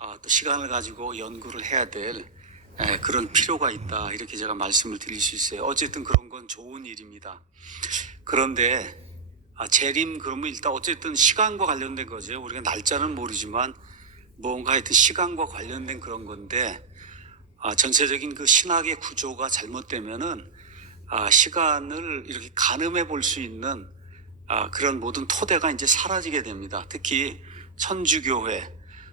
또 시간을 가지고 연구를 해야 될 그런 필요가 있다, 이렇게 제가 말씀을 드릴 수 있어요. 어쨌든 그런 건 좋은 일입니다. 그런데 재림 그러면 일단 어쨌든 시간과 관련된 거죠. 우리가 날짜는 모르지만 뭔가 하여튼 시간과 관련된 그런 건데, 전체적인 그 신학의 구조가 잘못되면은 시간을 이렇게 가늠해 볼 수 있는 그런 모든 토대가 이제 사라지게 됩니다. 특히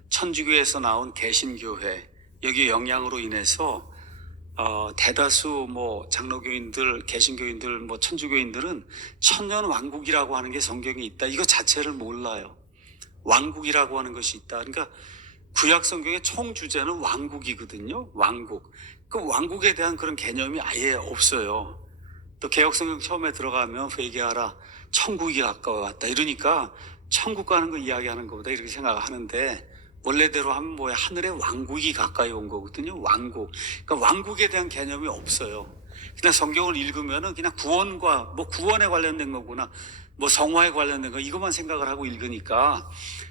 천주교에서 나온 개신교회, 여기 영향으로 인해서 대다수 장로교인들, 개신교인들, 천주교인들은 천년 왕국이라고 하는 게 성경에 있다, 이거 자체를 몰라요. 왕국이라고 하는 것이 있다. 그러니까 구약 성경의 총 주제는 왕국이거든요. 왕국. 그 왕국에 대한 그런 개념이 아예 없어요. 또 개혁 성경 처음에 들어가면 회개하라, 천국이 가까워왔다 이러니까 천국 가는 거 이야기하는 것보다 이렇게 생각하는데, 원래대로 하면 하늘의 왕국이 가까이 온 거거든요. 왕국. 그러니까 왕국에 대한 개념이 없어요. 그냥 성경을 읽으면은 그냥 구원에 관련된 거구나, 성화에 관련된 거, 이것만 생각을 하고 읽으니까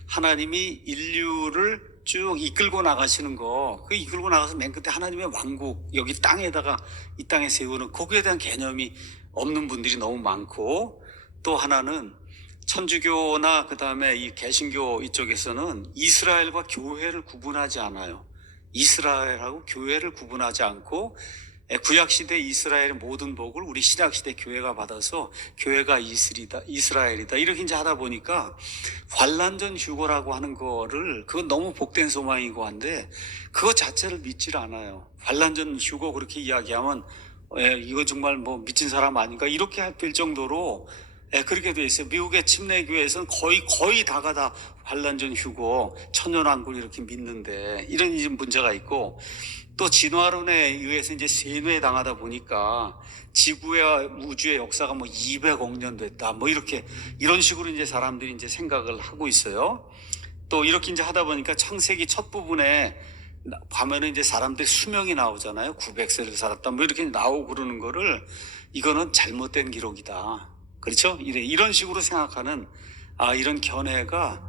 하나님이 인류를 쭉 이끌고 나가시는 거, 그 이끌고 나가서 맨 끝에 하나님의 왕국, 여기 땅에다가 이 땅에 세우는, 거기에 대한 개념이 없는 분들이 너무 많고, 또 하나는 천주교나 그 다음에 이 개신교 이쪽에서는 이스라엘과 교회를 구분하지 않아요. 이스라엘하고 교회를 구분하지 않고 구약시대 이스라엘의 모든 복을 우리 신약시대 교회가 받아서 교회가 이스라엘이다 이렇게 이제 하다 보니까 환란전 휴거라고 하는 거를, 그건 너무 복된 소망이고 한데 그것 자체를 믿질 않아요. 환란전 휴거 그렇게 이야기하면 이거 정말 미친 사람 아닌가 이렇게 될 정도로 그렇게 돼 있어요. 미국의 침례교회에서는 거의 다가 다 환란전 휴거, 천년왕국을 이렇게 믿는데, 이런 이제 문제가 있고, 또 진화론에 의해서 이제 세뇌 당하다 보니까 지구와 우주의 역사가 200억 년 됐다, 이런 식으로 이제 사람들이 이제 생각을 하고 있어요. 또 이렇게 이제 하다 보니까 창세기 첫 부분에 보면은 이제 사람들의 수명이 나오잖아요. 900세를 살았다, 이렇게 나오고 그러는 거를, 이거는 잘못된 기록이다, 그렇죠? 이런 식으로 생각하는 이런 견해가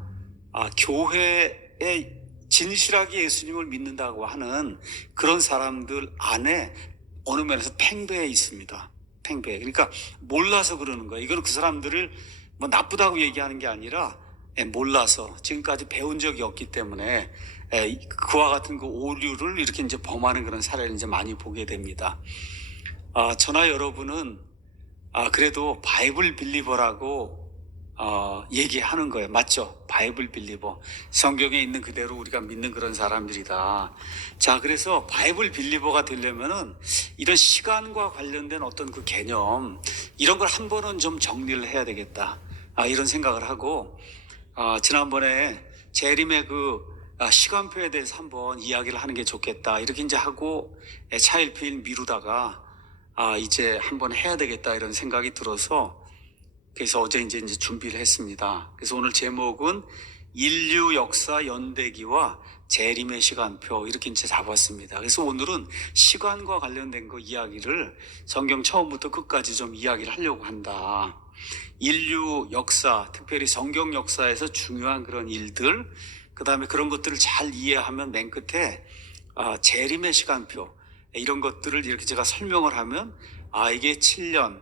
교회에 진실하게 예수님을 믿는다고 하는 그런 사람들 안에 어느 면에서 팽배해 있습니다. 팽배. 그러니까 몰라서 그러는 거예요. 이거는 그 사람들을 나쁘다고 얘기하는 게 아니라 몰라서, 지금까지 배운 적이 없기 때문에 그와 같은 그 오류를 이렇게 이제 범하는 그런 사례를 이제 많이 보게 됩니다. 저나 여러분은 그래도 바이블 빌리버라고 얘기하는 거예요. 맞죠? 바이블 빌리버. 성경에 있는 그대로 우리가 믿는 그런 사람들이다. 자, 그래서 바이블 빌리버가 되려면은 이런 시간과 관련된 어떤 그 개념, 이런 걸 한 번은 좀 정리를 해야 되겠다, 이런 생각을 하고, 지난번에 재림의 그 시간표에 대해서 한번 이야기를 하는 게 좋겠다, 이렇게 이제 하고 차일피일 미루다가 이제 한번 해야 되겠다, 이런 생각이 들어서, 그래서 어제 이제 준비를 했습니다. 그래서 오늘 제목은 인류 역사 연대기와 재림의 시간표, 이렇게 이제 잡았습니다. 그래서 오늘은 시간과 관련된 거 이야기를 성경 처음부터 끝까지 좀 이야기를 하려고 한다. 인류 역사, 특별히 성경 역사에서 중요한 그런 일들, 그 다음에 그런 것들을 잘 이해하면 맨 끝에 재림의 시간표, 이런 것들을 이렇게 제가 설명을 하면 이게 7년,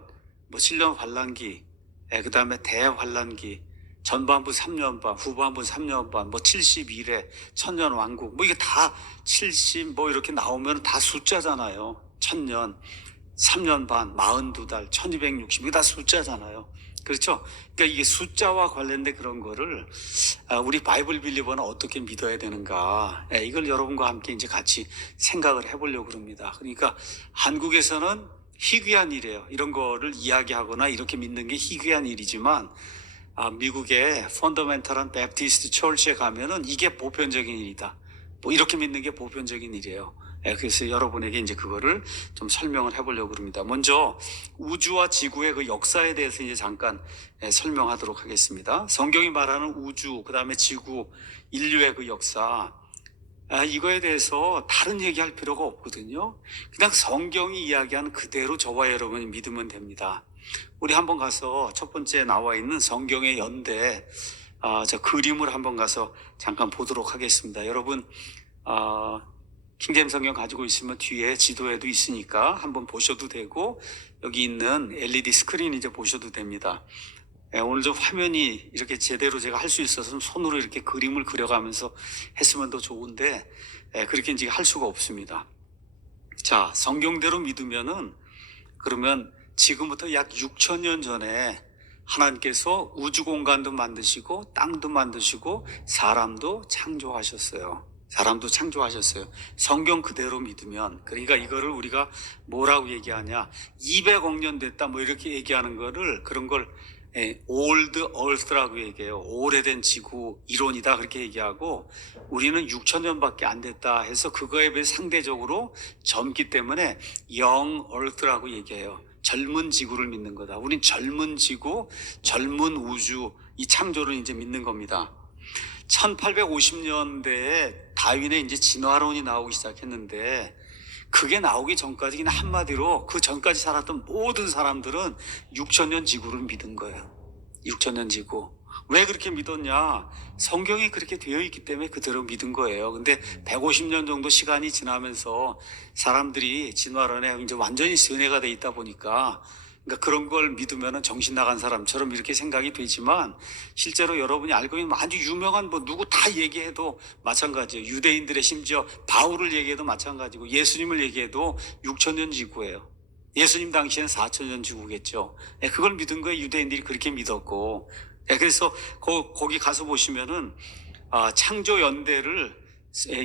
7년 환란기, 그 다음에 대환란기, 전반부 3년 반, 후반부 3년 반, 71회, 천년 왕국, 이게 다 70, 이렇게 나오면 다 숫자잖아요. 천년, 3년 반, 42달, 1260, 이게 다 숫자잖아요. 그렇죠? 그러니까 이게 숫자와 관련된 그런 거를 우리 바이블 빌리버는 어떻게 믿어야 되는가, 이걸 여러분과 함께 이제 같이 생각을 해보려고 합니다. 그러니까 한국에서는 희귀한 일이에요. 이런 거를 이야기하거나 이렇게 믿는 게 희귀한 일이지만 미국의 펀더멘탈한 베프티스트 처치에 가면은 이게 보편적인 일이다, 이렇게 믿는 게 보편적인 일이에요. 그래서 여러분에게 이제 그거를 좀 설명을 해보려고 합니다. 먼저 우주와 지구의 그 역사에 대해서 이제 잠깐 설명하도록 하겠습니다. 성경이 말하는 우주, 그 다음에 지구, 인류의 그 역사, 이거에 대해서 다른 얘기할 필요가 없거든요. 그냥 성경이 이야기하는 그대로 저와 여러분이 믿으면 됩니다. 우리 한번 가서 첫 번째 나와 있는 성경의 연대, 저 그림을 한번 가서 잠깐 보도록 하겠습니다. 여러분, 킹제임 성경 가지고 있으면 뒤에 지도에도 있으니까 한번 보셔도 되고, 여기 있는 LED 스크린 이제 보셔도 됩니다. 오늘 좀 화면이 이렇게 제대로 제가 할 수 있어서 손으로 이렇게 그림을 그려가면서 했으면 더 좋은데, 그렇게 이제 할 수가 없습니다. 자, 성경대로 믿으면은, 그러면 지금부터 약 6,000년 전에 하나님께서 우주 공간도 만드시고 땅도 만드시고 사람도 창조하셨어요. 사람도 창조하셨어요. 성경 그대로 믿으면. 그러니까 이거를 우리가 뭐라고 얘기하냐, 200억 년 됐다 뭐 이렇게 얘기하는 거를, 그런 걸 old earth라고 얘기해요. 오래된 지구 이론이다 그렇게 얘기하고, 우리는 6,000년밖에 안 됐다 해서 그거에 비해 상대적으로 젊기 때문에 young earth라고 얘기해요. 젊은 지구를 믿는 거다. 우린 젊은 지구, 젊은 우주, 이 창조를 이제 믿는 겁니다. 1850년대에 다윈의 이제 진화론이 나오기 시작했는데, 그게 나오기 전까지 그냥 한마디로 그 전까지 살았던 모든 사람들은 6,000년 지구를 믿은 거예요. 6,000년 지구. 왜 그렇게 믿었냐? 성경이 그렇게 되어 있기 때문에 그대로 믿은 거예요. 근데 150년 정도 시간이 지나면서 사람들이 진화론에 이제 완전히 세뇌가 돼 있다 보니까, 그러니까 그런 걸 믿으면 정신 나간 사람처럼 이렇게 생각이 되지만, 실제로 여러분이 알고 있는 아주 유명한 뭐 누구 다 얘기해도 마찬가지예요. 유대인들의 심지어 바울을 얘기해도 마찬가지고, 예수님을 얘기해도 6,000년 지구예요. 예수님 당시에는 4,000년 지구겠죠. 그걸 믿은 거예요. 유대인들이 그렇게 믿었고. 그래서 거기 가서 보시면은 창조 연대를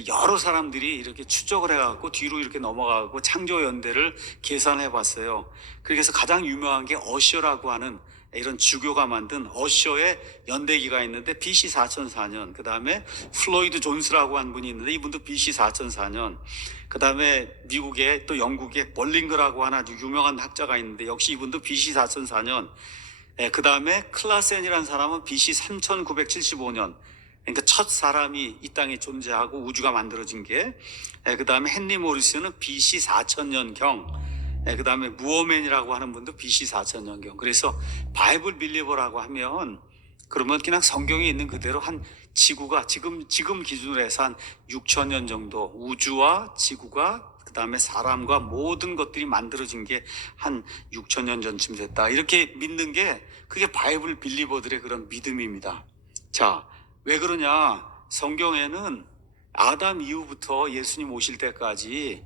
여러 사람들이 이렇게 추적을 해갖고 뒤로 이렇게 넘어가고 창조 연대를 계산해 봤어요. 그래서 가장 유명한 게 어셔라고 하는 이런 주교가 만든 어셔의 연대기가 있는데, BC 4004년, 그 다음에 플로이드 존스라고 한 분이 있는데 이분도 BC 4004년, 그 다음에 미국의 또 영국의 벌링거라고 하는 아주 유명한 학자가 있는데 역시 이분도 BC 4004년, 그 다음에 클라센이라는 사람은 BC 3975년, 그러니까 첫 사람이 이 땅에 존재하고 우주가 만들어진 게, 그 다음에 헨리 모리스는 BC 4000년경, 그 다음에 무어맨이라고 하는 분도 BC 4000년경. 그래서 바이블 빌리버라고 하면, 그러면 그냥 성경에 있는 그대로 한 지구가 지금 기준으로 해서 한 6,000년 정도, 우주와 지구가, 그 다음에 사람과 모든 것들이 만들어진 게 한 6,000년 전쯤 됐다, 이렇게 믿는 게 그게 바이블 빌리버들의 그런 믿음입니다. 자, 왜 그러냐? 성경에는 아담 이후부터 예수님 오실 때까지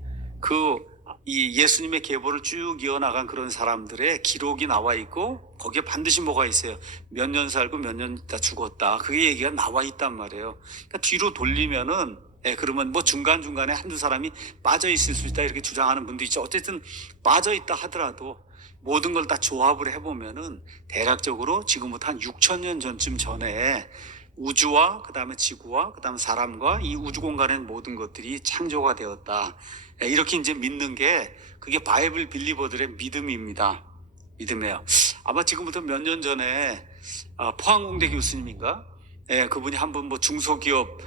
이 예수님의 계보를 쭉 이어나간 그런 사람들의 기록이 나와 있고, 거기에 반드시 뭐가 있어요. 몇 년 살고 몇 년 있다 죽었다. 그게 얘기가 나와 있단 말이에요. 그러니까 뒤로 돌리면은, 그러면 뭐 중간중간에 한두 사람이 빠져 있을 수 있다 이렇게 주장하는 분도 있죠. 어쨌든 빠져 있다 하더라도 모든 걸 다 조합을 해보면은 대략적으로 지금부터 한 6,000년 전쯤 전에 우주와 그 다음에 지구와 그 다음에 사람과 이 우주 공간의 모든 것들이 창조가 되었다, 이렇게 이제 믿는 게 그게 바이블 빌리버들의 믿음입니다. 믿음이에요. 아마 지금부터 몇 년 전에 포항공대 교수님인가, 그분이 한번 뭐 중소기업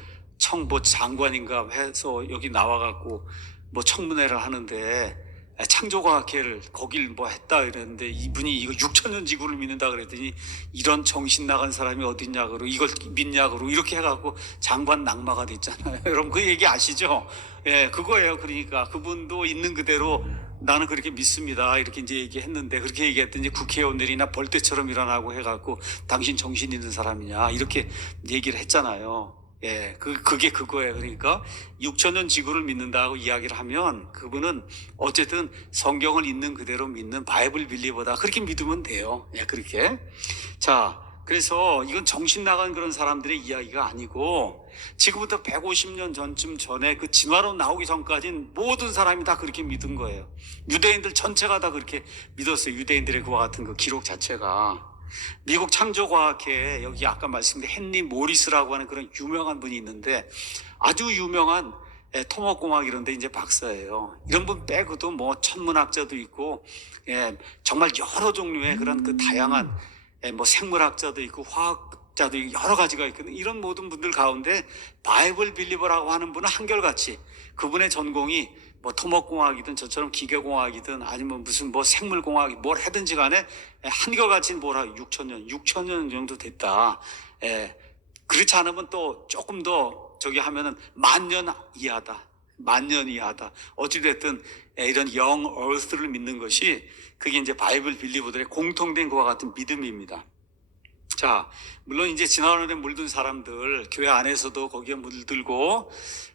뭐 장관인가 해서 여기 나와갖고 뭐 청문회를 하는데, 창조과학회를 거길 뭐 했다 이랬는데, 이분이 이거 6,000년 지구를 믿는다 그랬더니 이런 정신 나간 사람이 어딨냐 그러고 이걸 믿냐 그러고 이렇게 해갖고 장관 낙마가 됐잖아요. 여러분 그 얘기 아시죠? 그거예요. 그러니까 그분도 있는 그대로 나는 그렇게 믿습니다 이렇게 이제 얘기했는데, 그렇게 얘기했더니 국회의원들이나 벌떼처럼 일어나고 해갖고 당신 정신 있는 사람이냐 이렇게 얘기를 했잖아요. 그게 그거예요. 그러니까 6,000년 지구를 믿는다고 이야기를 하면 그분은 어쨌든 성경을 있는 그대로 믿는 바이블 빌리버다, 그렇게 믿으면 돼요. 그렇게. 자, 그래서 이건 정신 나간 그런 사람들의 이야기가 아니고, 지금부터 150년 전쯤 전에 그 진화론 나오기 전까지는 모든 사람이 다 그렇게 믿은 거예요. 유대인들 전체가 다 그렇게 믿었어요. 유대인들의 그와 같은 그 기록 자체가. 미국 창조과학회에 여기 아까 말씀드린 헨리 모리스라고 하는 그런 유명한 분이 있는데, 아주 유명한 토목공학 이런 데 이제 박사예요. 이런 분 빼고도 뭐 천문학자도 있고, 정말 여러 종류의 그런 그 다양한 뭐 생물학자도 있고 화학자도 있고 여러 가지가 있거든요. 이런 모든 분들 가운데 바이블 빌리버라고 하는 분은 한결같이 그분의 전공이 뭐 토목공학이든 저처럼 기계공학이든 아니면 무슨 뭐 생물공학 뭘 하든지 간에 한결같이 뭐라 6,000년 정도 됐다. 그렇지 않으면 또 조금 더 저기 하면은 만년 이하다. 만년 이하다. 어찌됐든 이런 영 얼스를 믿는 것이 그게 이제 바이블 빌리버들의 공통된 것과 같은 믿음입니다. 자, 물론 이제 지난번에 물든 사람들, 교회 안에서도 거기에 물들고,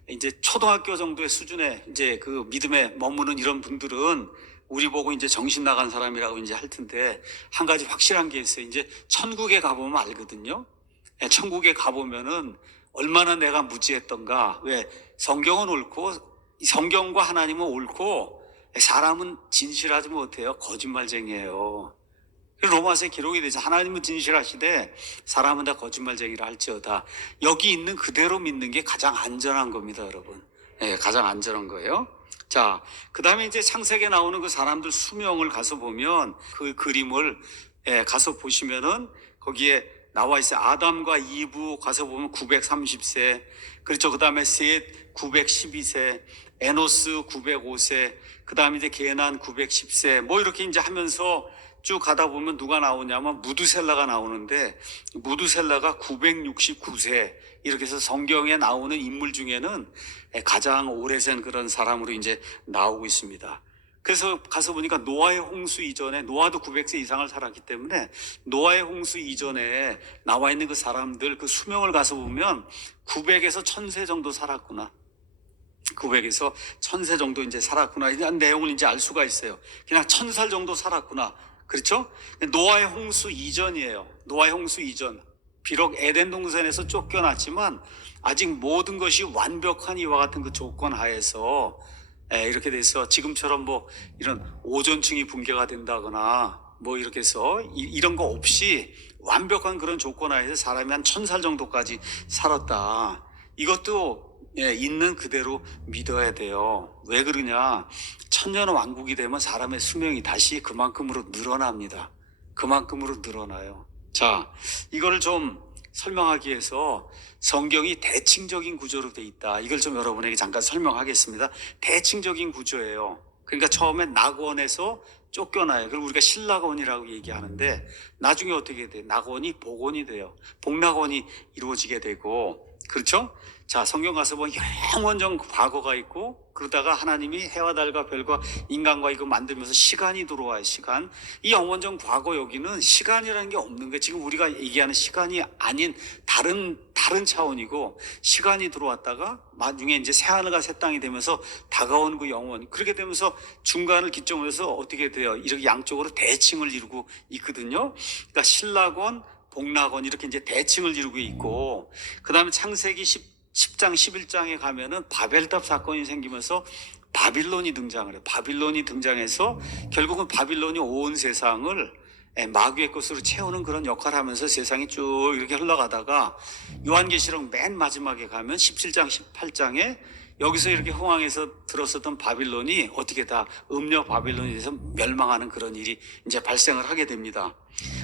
이제 초등학교 정도의 수준의 이제 그 믿음에 머무는 이런 분들은 우리 보고 이제 정신 나간 사람이라고 이제 할 텐데, 한 가지 확실한 게 있어요. 이제 천국에 가보면 알거든요. 천국에 가보면은 얼마나 내가 무지했던가. 왜? 성경은 옳고, 성경과 하나님은 옳고, 사람은 진실하지 못해요. 거짓말쟁이에요. 로마서에 기록이 되죠. 하나님은 진실하시되 사람은 다 거짓말쟁이라 할지어다. 여기 있는 그대로 믿는 게 가장 안전한 겁니다, 여러분. 가장 안전한 거예요. 자, 그 다음에 이제 창세기에 나오는 그 사람들 수명을 가서 보면 그 그림을 가서 보시면은 거기에 나와 있어요. 아담과 이브 가서 보면 930세, 그렇죠. 그 다음에 셋 912세, 에노스 905세, 그 다음에 이제 게난 910세, 뭐 이렇게 이제 하면서 쭉 가다 보면 누가 나오냐면 무두셀라가 나오는데, 무두셀라가 969세, 이렇게 해서 성경에 나오는 인물 중에는 가장 오래된 그런 사람으로 이제 나오고 있습니다. 그래서 가서 보니까 노아의 홍수 이전에, 노아도 900세 이상을 살았기 때문에 노아의 홍수 이전에 나와 있는 그 사람들 그 수명을 가서 보면 900에서 1000세 정도 살았구나. 900에서 1000세 정도 이제 살았구나. 이런 내용을 이제 알 수가 있어요. 그냥 1000살 정도 살았구나. 그렇죠? 노아의 홍수 이전이에요. 노아의 홍수 이전. 비록 에덴 동산에서 쫓겨났지만 아직 모든 것이 완벽한 이와 같은 그 조건 하에서 이렇게 돼서 지금처럼 뭐 이런 오존층이 붕괴가 된다거나 뭐 이렇게 해서 이런 거 없이 완벽한 그런 조건 하에서 사람이 한 1000살 정도까지 살았다. 이것도 있는 그대로 믿어야 돼요. 왜 그러냐? 천년왕국이 되면 사람의 수명이 다시 그만큼으로 늘어납니다. 그만큼으로 늘어나요. 자, 이거를 좀 설명하기 위해서 성경이 대칭적인 구조로 돼 있다. 이걸 좀 여러분에게 잠깐 설명하겠습니다. 대칭적인 구조예요. 그러니까 처음에 낙원에서 쫓겨나요. 그럼 우리가 신낙원이라고 얘기하는데 나중에 어떻게 돼? 낙원이 복원이 돼요. 복낙원이 이루어지게 되고, 그렇죠? 자, 성경 가서 보면 영원전 과거가 있고, 그러다가 하나님이 해와 달과 별과 인간과 이거 만들면서 시간이 들어와요. 시간. 이 영원전 과거, 여기는 시간이라는 게 없는 거예요. 지금 우리가 얘기하는 시간이 아닌 다른 차원이고, 시간이 들어왔다가 나중에 이제 새하늘과 새 땅이 되면서 다가온 그 영원, 그렇게 되면서 중간을 기점으로 해서 어떻게 돼요? 이렇게 양쪽으로 대칭을 이루고 있거든요. 그러니까 신낙원, 복낙원, 이렇게 이제 대칭을 이루고 있고, 그 다음에 창세기 10장 11장에 가면은 바벨탑 사건이 생기면서 바빌론이 등장을 해요. 바빌론이 등장해서 결국은 바빌론이 온 세상을 마귀의 것으로 채우는 그런 역할을 하면서 세상이 쭉 이렇게 흘러가다가 요한계시록 맨 마지막에 가면 17장 18장에 여기서 이렇게 흥황해서 들었었던 바빌론이 어떻게 다 음녀 바빌론이 돼서 멸망하는 그런 일이 이제 발생을 하게 됩니다.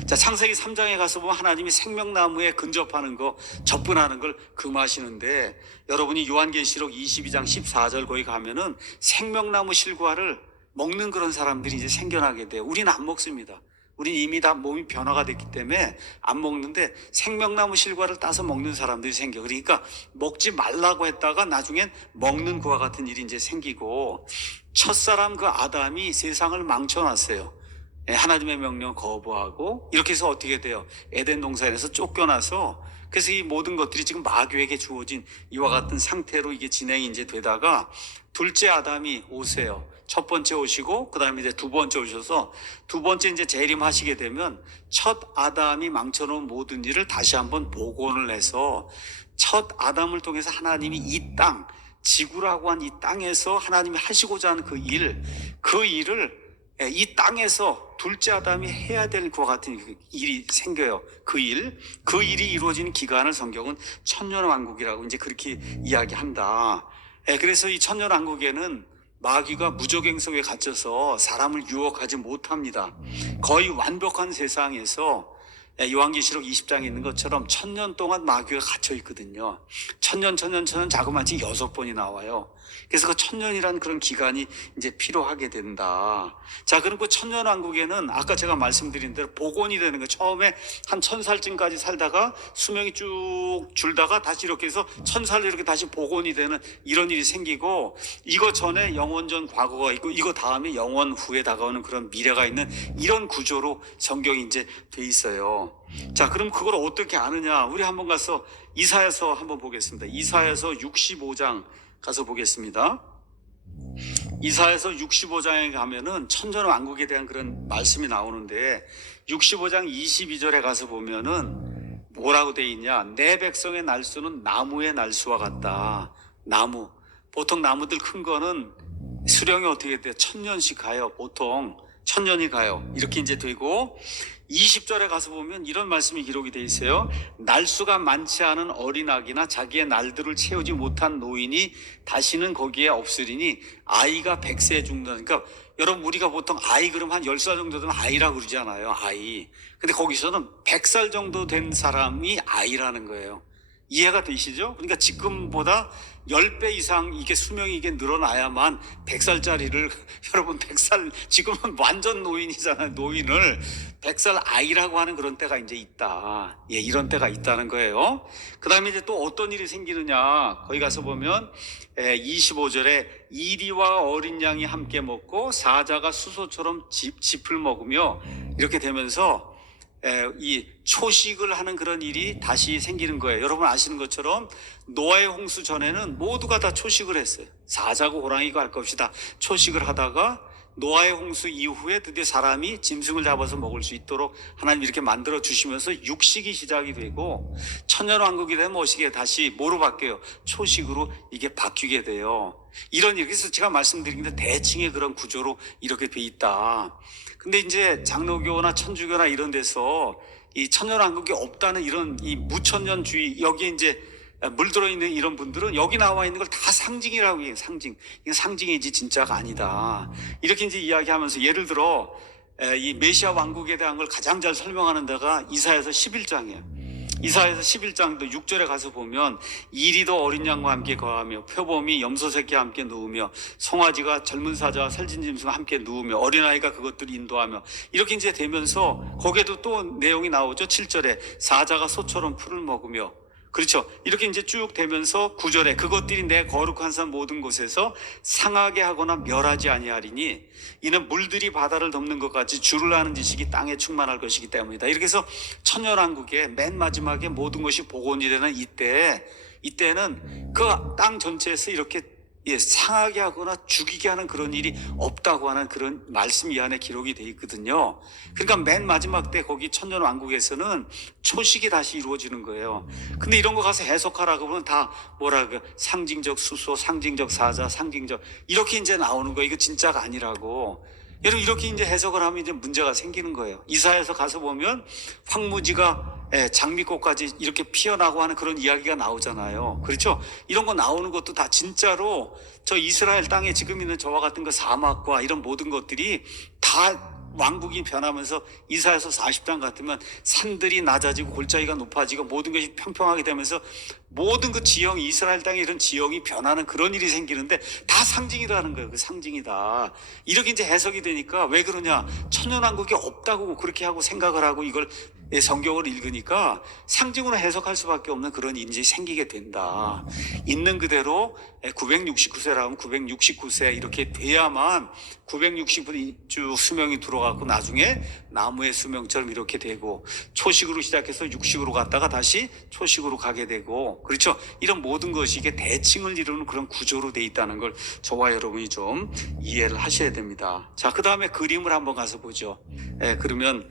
자, 창세기 3장에 가서 보면 하나님이 생명나무에 근접하는 거, 접근하는 걸 금하시는데, 여러분이 요한계시록 22장 14절 거기 가면은 생명나무 실과를 먹는 그런 사람들이 이제 생겨나게 돼요. 우리는 안 먹습니다. 우린 이미 다 몸이 변화가 됐기 때문에 안 먹는데 생명나무 실과를 따서 먹는 사람들이 생겨. 그러니까 먹지 말라고 했다가 나중엔 먹는 그와 같은 일이 이제 생기고, 첫사람 그 아담이 세상을 망쳐놨어요. 하나님의 명령 거부하고, 이렇게 해서 어떻게 돼요? 에덴 동산에서 쫓겨나서, 그래서 이 모든 것들이 지금 마귀에게 주어진 이와 같은 상태로 이게 진행이 이제 되다가 둘째 아담이 오세요. 첫 번째 오시고, 그 다음에 이제 두 번째 오셔서 두 번째 이제 재림하시게 되면 첫 아담이 망쳐놓은 모든 일을 다시 한번 복원을 해서 첫 아담을 통해서 하나님이 이 땅, 지구라고 한 이 땅에서 하나님이 하시고자 하는 그 일을 이 땅에서 둘째 아담이 해야 될 것과 같은 일이 생겨요. 그 일이 이루어지는 기간을 성경은 천년왕국이라고 이제 그렇게 이야기한다. 그래서 이 천년왕국에는 마귀가 무적행 속에 갇혀서 사람을 유혹하지 못합니다. 거의 완벽한 세상에서 요한계시록 20장에 있는 것처럼 1000년 동안 마귀가 갇혀 있거든요. 1000년 자그마치 6번이 나와요. 그래서 그 1000년이라는 그런 기간이 이제 필요하게 된다. 자, 그럼 그 1000년 왕국에는 아까 제가 말씀드린 대로 복원이 되는 거예요. 처음에 한 1000살쯤까지 살다가 수명이 쭉 줄다가 다시 이렇게 해서 1000살로 이렇게 다시 복원이 되는 이런 일이 생기고, 이거 전에 영원 전 과거가 있고 이거 다음에 영원 후에 다가오는 그런 미래가 있는 이런 구조로 성경이 이제 돼 있어요. 자, 그럼 그걸 어떻게 아느냐? 우리 한번 가서 이사야서 한번 보겠습니다. 이사야서 65장 가서 보겠습니다. 이사야서 65장에 가면은 천전왕국에 대한 그런 말씀이 나오는데 65장 22절에 가서 보면은 뭐라고 돼 있냐? 내 백성의 날수는 나무의 날수와 같다. 나무. 보통 나무들 큰 거는 수령이 어떻게 돼요? 1000년씩 가요. 보통 1000년이 가요. 이렇게 이제 되고 20절에 가서 보면 이런 말씀이 기록이 돼 있어요. 날수가 많지 않은 어린아기나 자기의 날들을 채우지 못한 노인이 다시는 거기에 없으리니 아이가 100세에 죽는다. 그러니까 여러분, 우리가 보통 아이 그러면 한 10살 정도 되면 아이라고 그러잖아요. 아이. 근데 거기서는 100살 정도 된 사람이 아이라는 거예요. 이해가 되시죠? 그러니까 지금보다 10배 이상 이게 수명이 이게 늘어나야만 100살짜리를 여러분 100살 지금은 완전 노인이잖아요. 노인을 100살 아이라고 하는 그런 때가 이제 있다. 예, 이런 때가 있다는 거예요. 그다음에 이제 또 어떤 일이 생기느냐? 거기 가서 보면 25절에 이리와 어린 양이 함께 먹고 사자가 수소처럼 짚을 먹으며 이렇게 되면서 이 초식을 하는 그런 일이 다시 생기는 거예요. 여러분 아시는 것처럼 노아의 홍수 전에는 모두가 다 초식을 했어요. 사자고 호랑이고 할 것 없이 다 초식을 하다가 노아의 홍수 이후에 드디어 사람이 짐승을 잡아서 먹을 수 있도록 하나님 이렇게 만들어 주시면서 육식이 시작이 되고 천년왕국이 되면 어떻게 다시 뭐로 바뀌어요? 초식으로 이게 바뀌게 돼요. 이런 일. 그래서 제가 말씀드린 게 대칭의 그런 구조로 이렇게 돼 있다. 근데 이제 장로교나 천주교나 이런 데서 이 천년왕국이 없다는 이런 이 무천년주의, 여기에 이제 물들어 있는 이런 분들은 여기 나와 있는 걸 다 상징이라고 해요. 상징. 이건 상징이지 진짜가 아니다. 이렇게 이제 이야기하면서 예를 들어 이 메시아 왕국에 대한 걸 가장 잘 설명하는 데가 이사야서 11장이에요. 이사야서 11장도 6절에 가서 보면 이리도 어린 양과 함께 거하며 표범이 염소 새끼와 함께 누우며 송아지가 젊은 사자와 살진 짐승과 함께 누우며 어린아이가 그것들을 인도하며 이렇게 이제 되면서 거기에도 또 내용이 나오죠. 7절에 사자가 소처럼 풀을 먹으며, 그렇죠. 이렇게 이제 쭉 되면서 9절에 그것들이 내 거룩한 산 모든 곳에서 상하게 하거나 멸하지 아니하리니 이는 물들이 바다를 덮는 것 같이 주를 아는 지식이 땅에 충만할 것이기 때문이다. 이렇게 해서 천년왕국의 맨 마지막에 모든 것이 복원이 되는 이때는 그 땅 전체에서 이렇게 상하게 하거나 죽이게 하는 그런 일이 없다고 하는 그런 말씀 이 안에 기록이 돼 있거든요. 그러니까 맨 마지막 때 거기 천년왕국에서는 초식이 다시 이루어지는 거예요. 근데 이런 거 가서 해석하라고 하면 다 뭐라고 상징적 수소, 상징적 사자, 상징적 이렇게 이제 나오는 거예요. 이거 진짜가 아니라고. 여러분 이렇게 이제 해석을 하면 이제 문제가 생기는 거예요. 이사야서 가서 보면 황무지가 장미꽃까지 이렇게 피어나고 하는 그런 이야기가 나오잖아요. 그렇죠? 이런 거 나오는 것도 다 진짜로 저 이스라엘 땅에 지금 있는 저와 같은 그 사막과 이런 모든 것들이 다 왕국이 변하면서 이사야서 40장 같으면 산들이 낮아지고 골짜기가 높아지고 모든 것이 평평하게 되면서 모든 그 지형이 이스라엘 땅에 이런 지형이 변하는 그런 일이 생기는데 다 상징이라는 거예요. 그 상징이다. 이렇게 이제 해석이 되니까 왜 그러냐? 천년왕국이 없다고 그렇게 하고 생각을 하고 이걸 성경을 읽으니까 상징으로 해석할 수밖에 없는 그런 일이 생기게 된다. 있는 그대로 969세라면 969세 이렇게 돼야만 969주 수명이 들어가고 나중에 나무의 수명처럼 이렇게 되고 초식으로 시작해서 육식으로 갔다가 다시 초식으로 가게 되고, 그렇죠? 이런 모든 것이 이게 대칭을 이루는 그런 구조로 돼 있다는 걸 저와 여러분이 좀 이해를 하셔야 됩니다. 자, 그 다음에 그림을 한번 가서 보죠. 그러면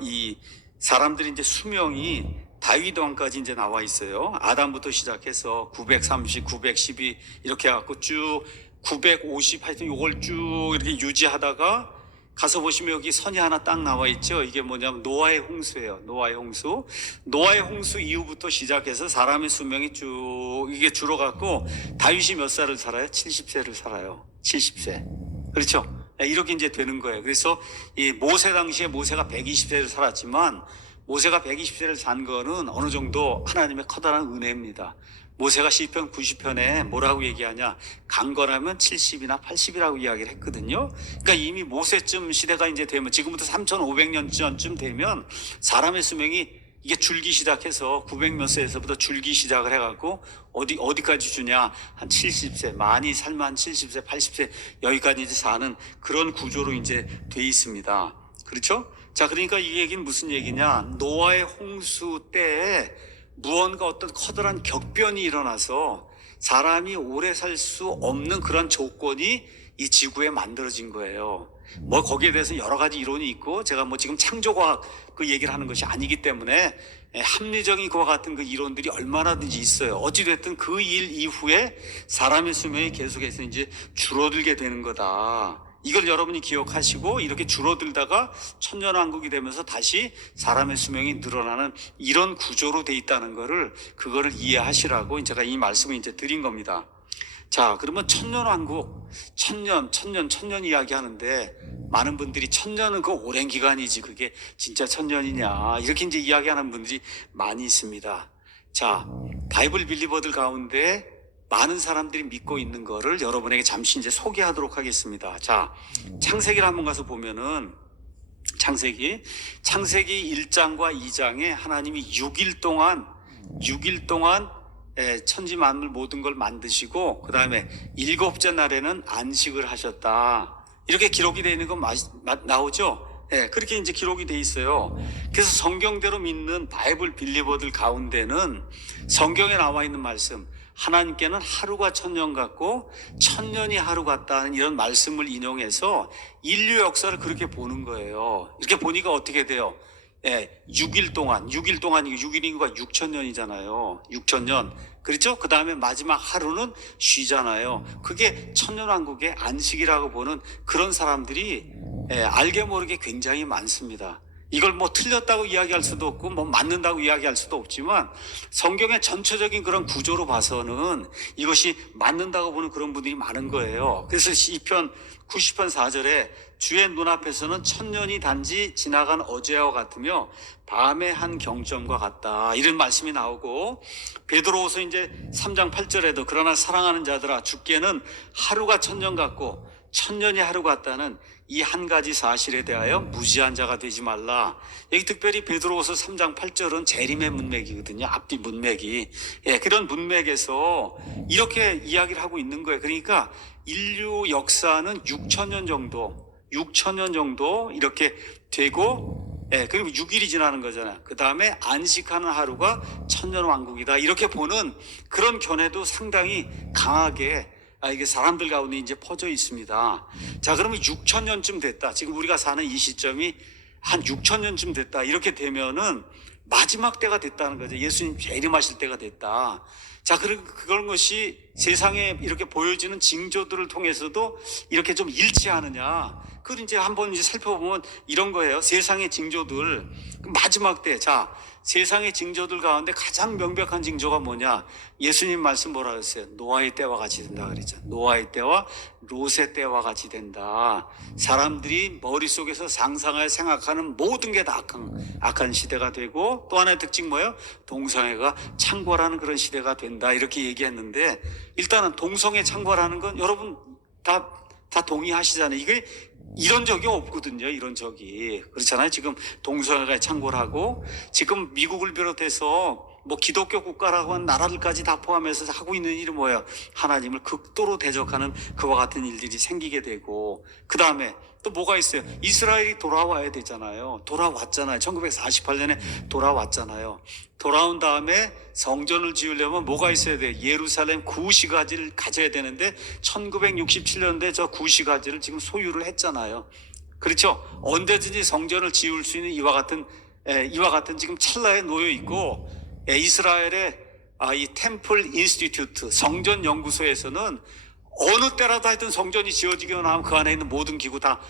이 사람들이 이제 수명이 다윗 왕까지 이제 나와 있어요. 아담부터 시작해서 930, 912 이렇게 해갖고 쭉 950 하여튼 요걸 쭉 이렇게 유지하다가 가서 보시면 여기 선이 하나 딱 나와 있죠. 이게 뭐냐면 노아의 홍수예요. 노아의 홍수. 노아의 홍수 이후부터 시작해서 사람의 수명이 쭉 이게 줄어갖고 다윗이 몇 살을 살아요? 70세를 살아요. 70세. 그렇죠? 이렇게 이제 되는 거예요. 그래서 이 모세 당시에 모세가 120세를 살았지만 모세가 120세를 산 거는 어느 정도 하나님의 커다란 은혜입니다. 모세가 시편 90편에 뭐라고 얘기하냐, 강건하면 70이나 80이라고 이야기를 했거든요. 그러니까 이미 모세쯤 시대가 이제 되면, 지금부터 3,500년 전쯤 되면 사람의 수명이 이게 줄기 시작해서 900몇 세에서부터 줄기 시작을 해갖고 어디까지 주냐, 한 70세, 많이 살면 한 70세, 80세 여기까지 이제 사는 그런 구조로 이제 돼 있습니다. 그렇죠? 자, 그러니까 이 얘기는 무슨 얘기냐, 노아의 홍수 때에 무언가 어떤 커다란 격변이 일어나서 사람이 오래 살 수 없는 그런 조건이 이 지구에 만들어진 거예요. 뭐 거기에 대해서 여러 가지 이론이 있고, 제가 뭐 지금 창조과학 그 얘기를 하는 것이 아니기 때문에 합리적인 그와 같은 그 이론들이 얼마나든지 있어요. 어찌됐든 그 일 이후에 사람의 수명이 계속해서 이제 줄어들게 되는 거다. 이걸 여러분이 기억하시고, 이렇게 줄어들다가 천년왕국이 되면서 다시 사람의 수명이 늘어나는 이런 구조로 돼 있다는 그거를 이해하시라고 제가 이 말씀을 이제 드린 겁니다. 자, 그러면 천년왕국, 천년 이야기 하는데, 많은 분들이 천년은 그 오랜 기간이지 그게 진짜 천년이냐, 이렇게 이제 이야기하는 분들이 많이 있습니다. 자, 바이블 빌리버들 가운데 많은 사람들이 믿고 있는 거를 여러분에게 잠시 이제 소개하도록 하겠습니다. 자, 창세기를 한번 가서 보면은, 창세기 1장과 2장에 하나님이 6일 동안 천지 만물 모든 걸 만드시고, 그 다음에 7째 날에는 안식을 하셨다. 이렇게 기록이 되어 있는 건 나오죠? 예, 그렇게 이제 기록이 돼 있어요. 그래서 성경대로 믿는 바이블 빌리버들 가운데는 성경에 나와 있는 말씀, 하나님께는 하루가 천년 같고 천년이 하루 같다는 이런 말씀을 인용해서 인류 역사를 그렇게 보는 거예요. 이렇게 보니까 어떻게 돼요? 6일 동안, 6일인가 6천년이잖아요. 6천년. 그렇죠? 그 다음에 마지막 하루는 쉬잖아요. 그게 천년왕국의 안식이라고 보는 그런 사람들이 알게 모르게 굉장히 많습니다. 이걸 뭐 틀렸다고 이야기할 수도 없고 뭐 맞는다고 이야기할 수도 없지만, 성경의 전체적인 그런 구조로 봐서는 이것이 맞는다고 보는 그런 분들이 많은 거예요. 그래서 시편 90편 4절에 주의 눈앞에서는 천년이 단지 지나간 어제와 같으며 밤의 한 경점과 같다, 이런 말씀이 나오고, 베드로후서 이제 3장 8절에도 그러나 사랑하는 자들아 주께는 하루가 천년 같고 천년이 하루 같다는 이 한 가지 사실에 대하여 무지한 자가 되지 말라. 여기 특별히 베드로후서 3장 8절은 재림의 문맥이거든요. 앞뒤 문맥이. 그런 문맥에서 이렇게 이야기를 하고 있는 거예요. 그러니까 인류 역사는 6천년 정도 이렇게 되고, 그리고 6일이 지나는 거잖아요. 그 다음에 안식하는 하루가 천년왕국이다, 이렇게 보는 그런 견해도 상당히 강하게 이게 사람들 가운데 이제 퍼져 있습니다. 자, 그러면 6천년쯤 됐다. 지금 우리가 사는 이 시점이 한 6천년쯤 됐다. 이렇게 되면은 마지막 때가 됐다는 거죠. 예수님 재림하실 때가 됐다. 자, 그런 것이 세상에 이렇게 보여지는 징조들을 통해서도 이렇게 좀 일치하느냐, 그걸 이제 한번 이제 살펴보면 이런 거예요. 세상의 징조들, 마지막 때. 자, 세상의 징조들 가운데 가장 명백한 징조가 뭐냐? 예수님 말씀 뭐라 그랬어요? 노아의 때와 같이 된다 그랬죠. 노아의 때와 롯의 때와 같이 된다. 사람들이 머릿속에서 상상하여 생각하는 모든 게 다 악한 시대가 되고, 또 하나의 특징 뭐예요? 동성애가 창궐하는 그런 시대가 된다, 이렇게 얘기했는데, 일단은 동성애 창궐하는 건 여러분 다 동의하시잖아요. 이게 이런 적이 없거든요. 이런 적이. 그렇잖아요. 지금 동성애가 창궐하고, 지금 미국을 비롯해서 뭐 기독교 국가라고 하는 나라들까지 다 포함해서 하고 있는 일이 뭐예요? 하나님을 극도로 대적하는 그와 같은 일들이 생기게 되고, 그 다음에 또 뭐가 있어요? 이스라엘이 돌아와야 되잖아요. 돌아왔잖아요. 1948년에 돌아왔잖아요. 돌아온 다음에 성전을 지으려면 뭐가 있어야 돼요? 예루살렘 구시가지를 가져야 되는데 1967년도에 저 구시가지를 지금 소유를 했잖아요. 그렇죠? 언제든지 성전을 지을 수 있는 이와 같은 지금 찰나에 놓여 있고, 이스라엘의 이 템플 인스티튜트 성전 연구소에서는 어느 때라도 하여튼 성전이 지어지기만 하면 그 안에 있는 모든 기구 다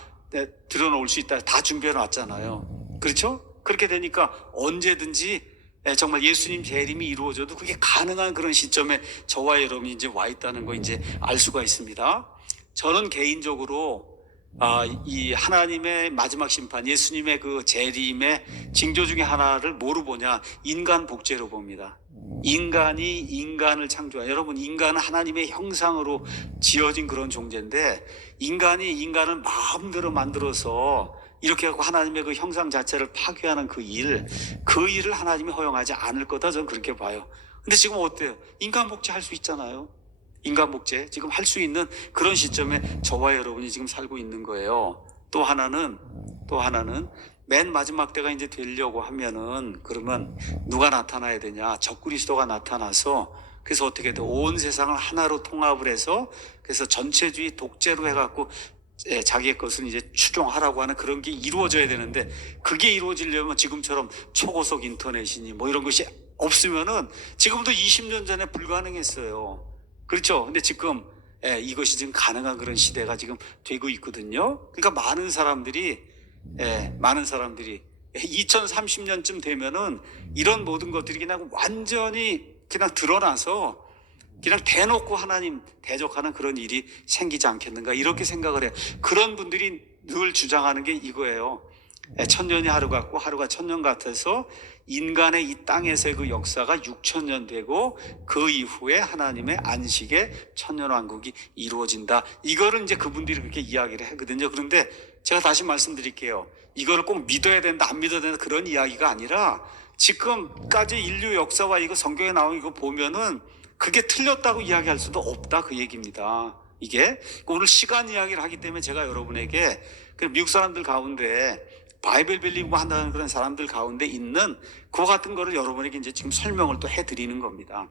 들여놓을 수 있다, 다 준비해 놨잖아요. 그렇죠? 그렇게 되니까 언제든지 정말 예수님 재림이 이루어져도 그게 가능한 그런 시점에 저와 여러분이 이제 와 있다는 거 이제 알 수가 있습니다. 저는 개인적으로 이 하나님의 마지막 심판, 예수님의 그 재림의 징조 중에 하나를 뭐로 보냐? 인간 복제로 봅니다. 인간이 인간을 창조한, 여러분, 인간은 하나님의 형상으로 지어진 그런 존재인데, 인간이 인간을 마음대로 만들어서 이렇게 하고 하나님의 그 형상 자체를 파괴하는 그 일을 하나님이 허용하지 않을 거다, 저는 그렇게 봐요. 근데 지금 어때요? 인간 복제할 수 있잖아요. 인간 복제 지금 할 수 있는 그런 시점에 저와 여러분이 지금 살고 있는 거예요. 또 하나는 맨 마지막 때가 이제 되려고 하면은, 그러면 누가 나타나야 되냐? 적그리스도가 나타나서, 그래서 어떻게 돼? 온 세상을 하나로 통합을 해서, 그래서 전체주의 독재로 해갖고 자기의 것을 이제 추종하라고 하는 그런 게 이루어져야 되는데, 그게 이루어지려면 지금처럼 초고속 인터넷이니 뭐 이런 것이 없으면은 지금도 20년 전에 불가능했어요. 그렇죠? 근데 지금 이것이 지금 가능한 그런 시대가 지금 되고 있거든요. 그러니까 많은 사람들이 2030년쯤 되면은 이런 모든 것들이 그냥 완전히 그냥 드러나서 그냥 대놓고 하나님 대적하는 그런 일이 생기지 않겠는가, 이렇게 생각을 해요. 그런 분들이 늘 주장하는 게 이거예요. 천년이 하루 같고 하루가 천년 같아서 인간의 이 땅에서의 그 역사가 6천년 되고 그 이후에 하나님의 안식의 천년왕국이 이루어진다. 이거를 이제 그분들이 그렇게 이야기를 하거든요. 그런데 제가 다시 말씀드릴게요. 이거를 꼭 믿어야 된다, 안 믿어야 된다, 그런 이야기가 아니라, 지금까지 인류 역사와 이거 성경에 나온 이거 보면은 그게 틀렸다고 이야기할 수도 없다, 그 얘기입니다. 이게 오늘 시간 이야기를 하기 때문에 제가 여러분에게 미국 사람들 가운데 바이블 빌리고 한다는 그런 사람들 가운데 있는 그와 같은 거를 여러분에게 이제 지금 설명을 또 해드리는 겁니다.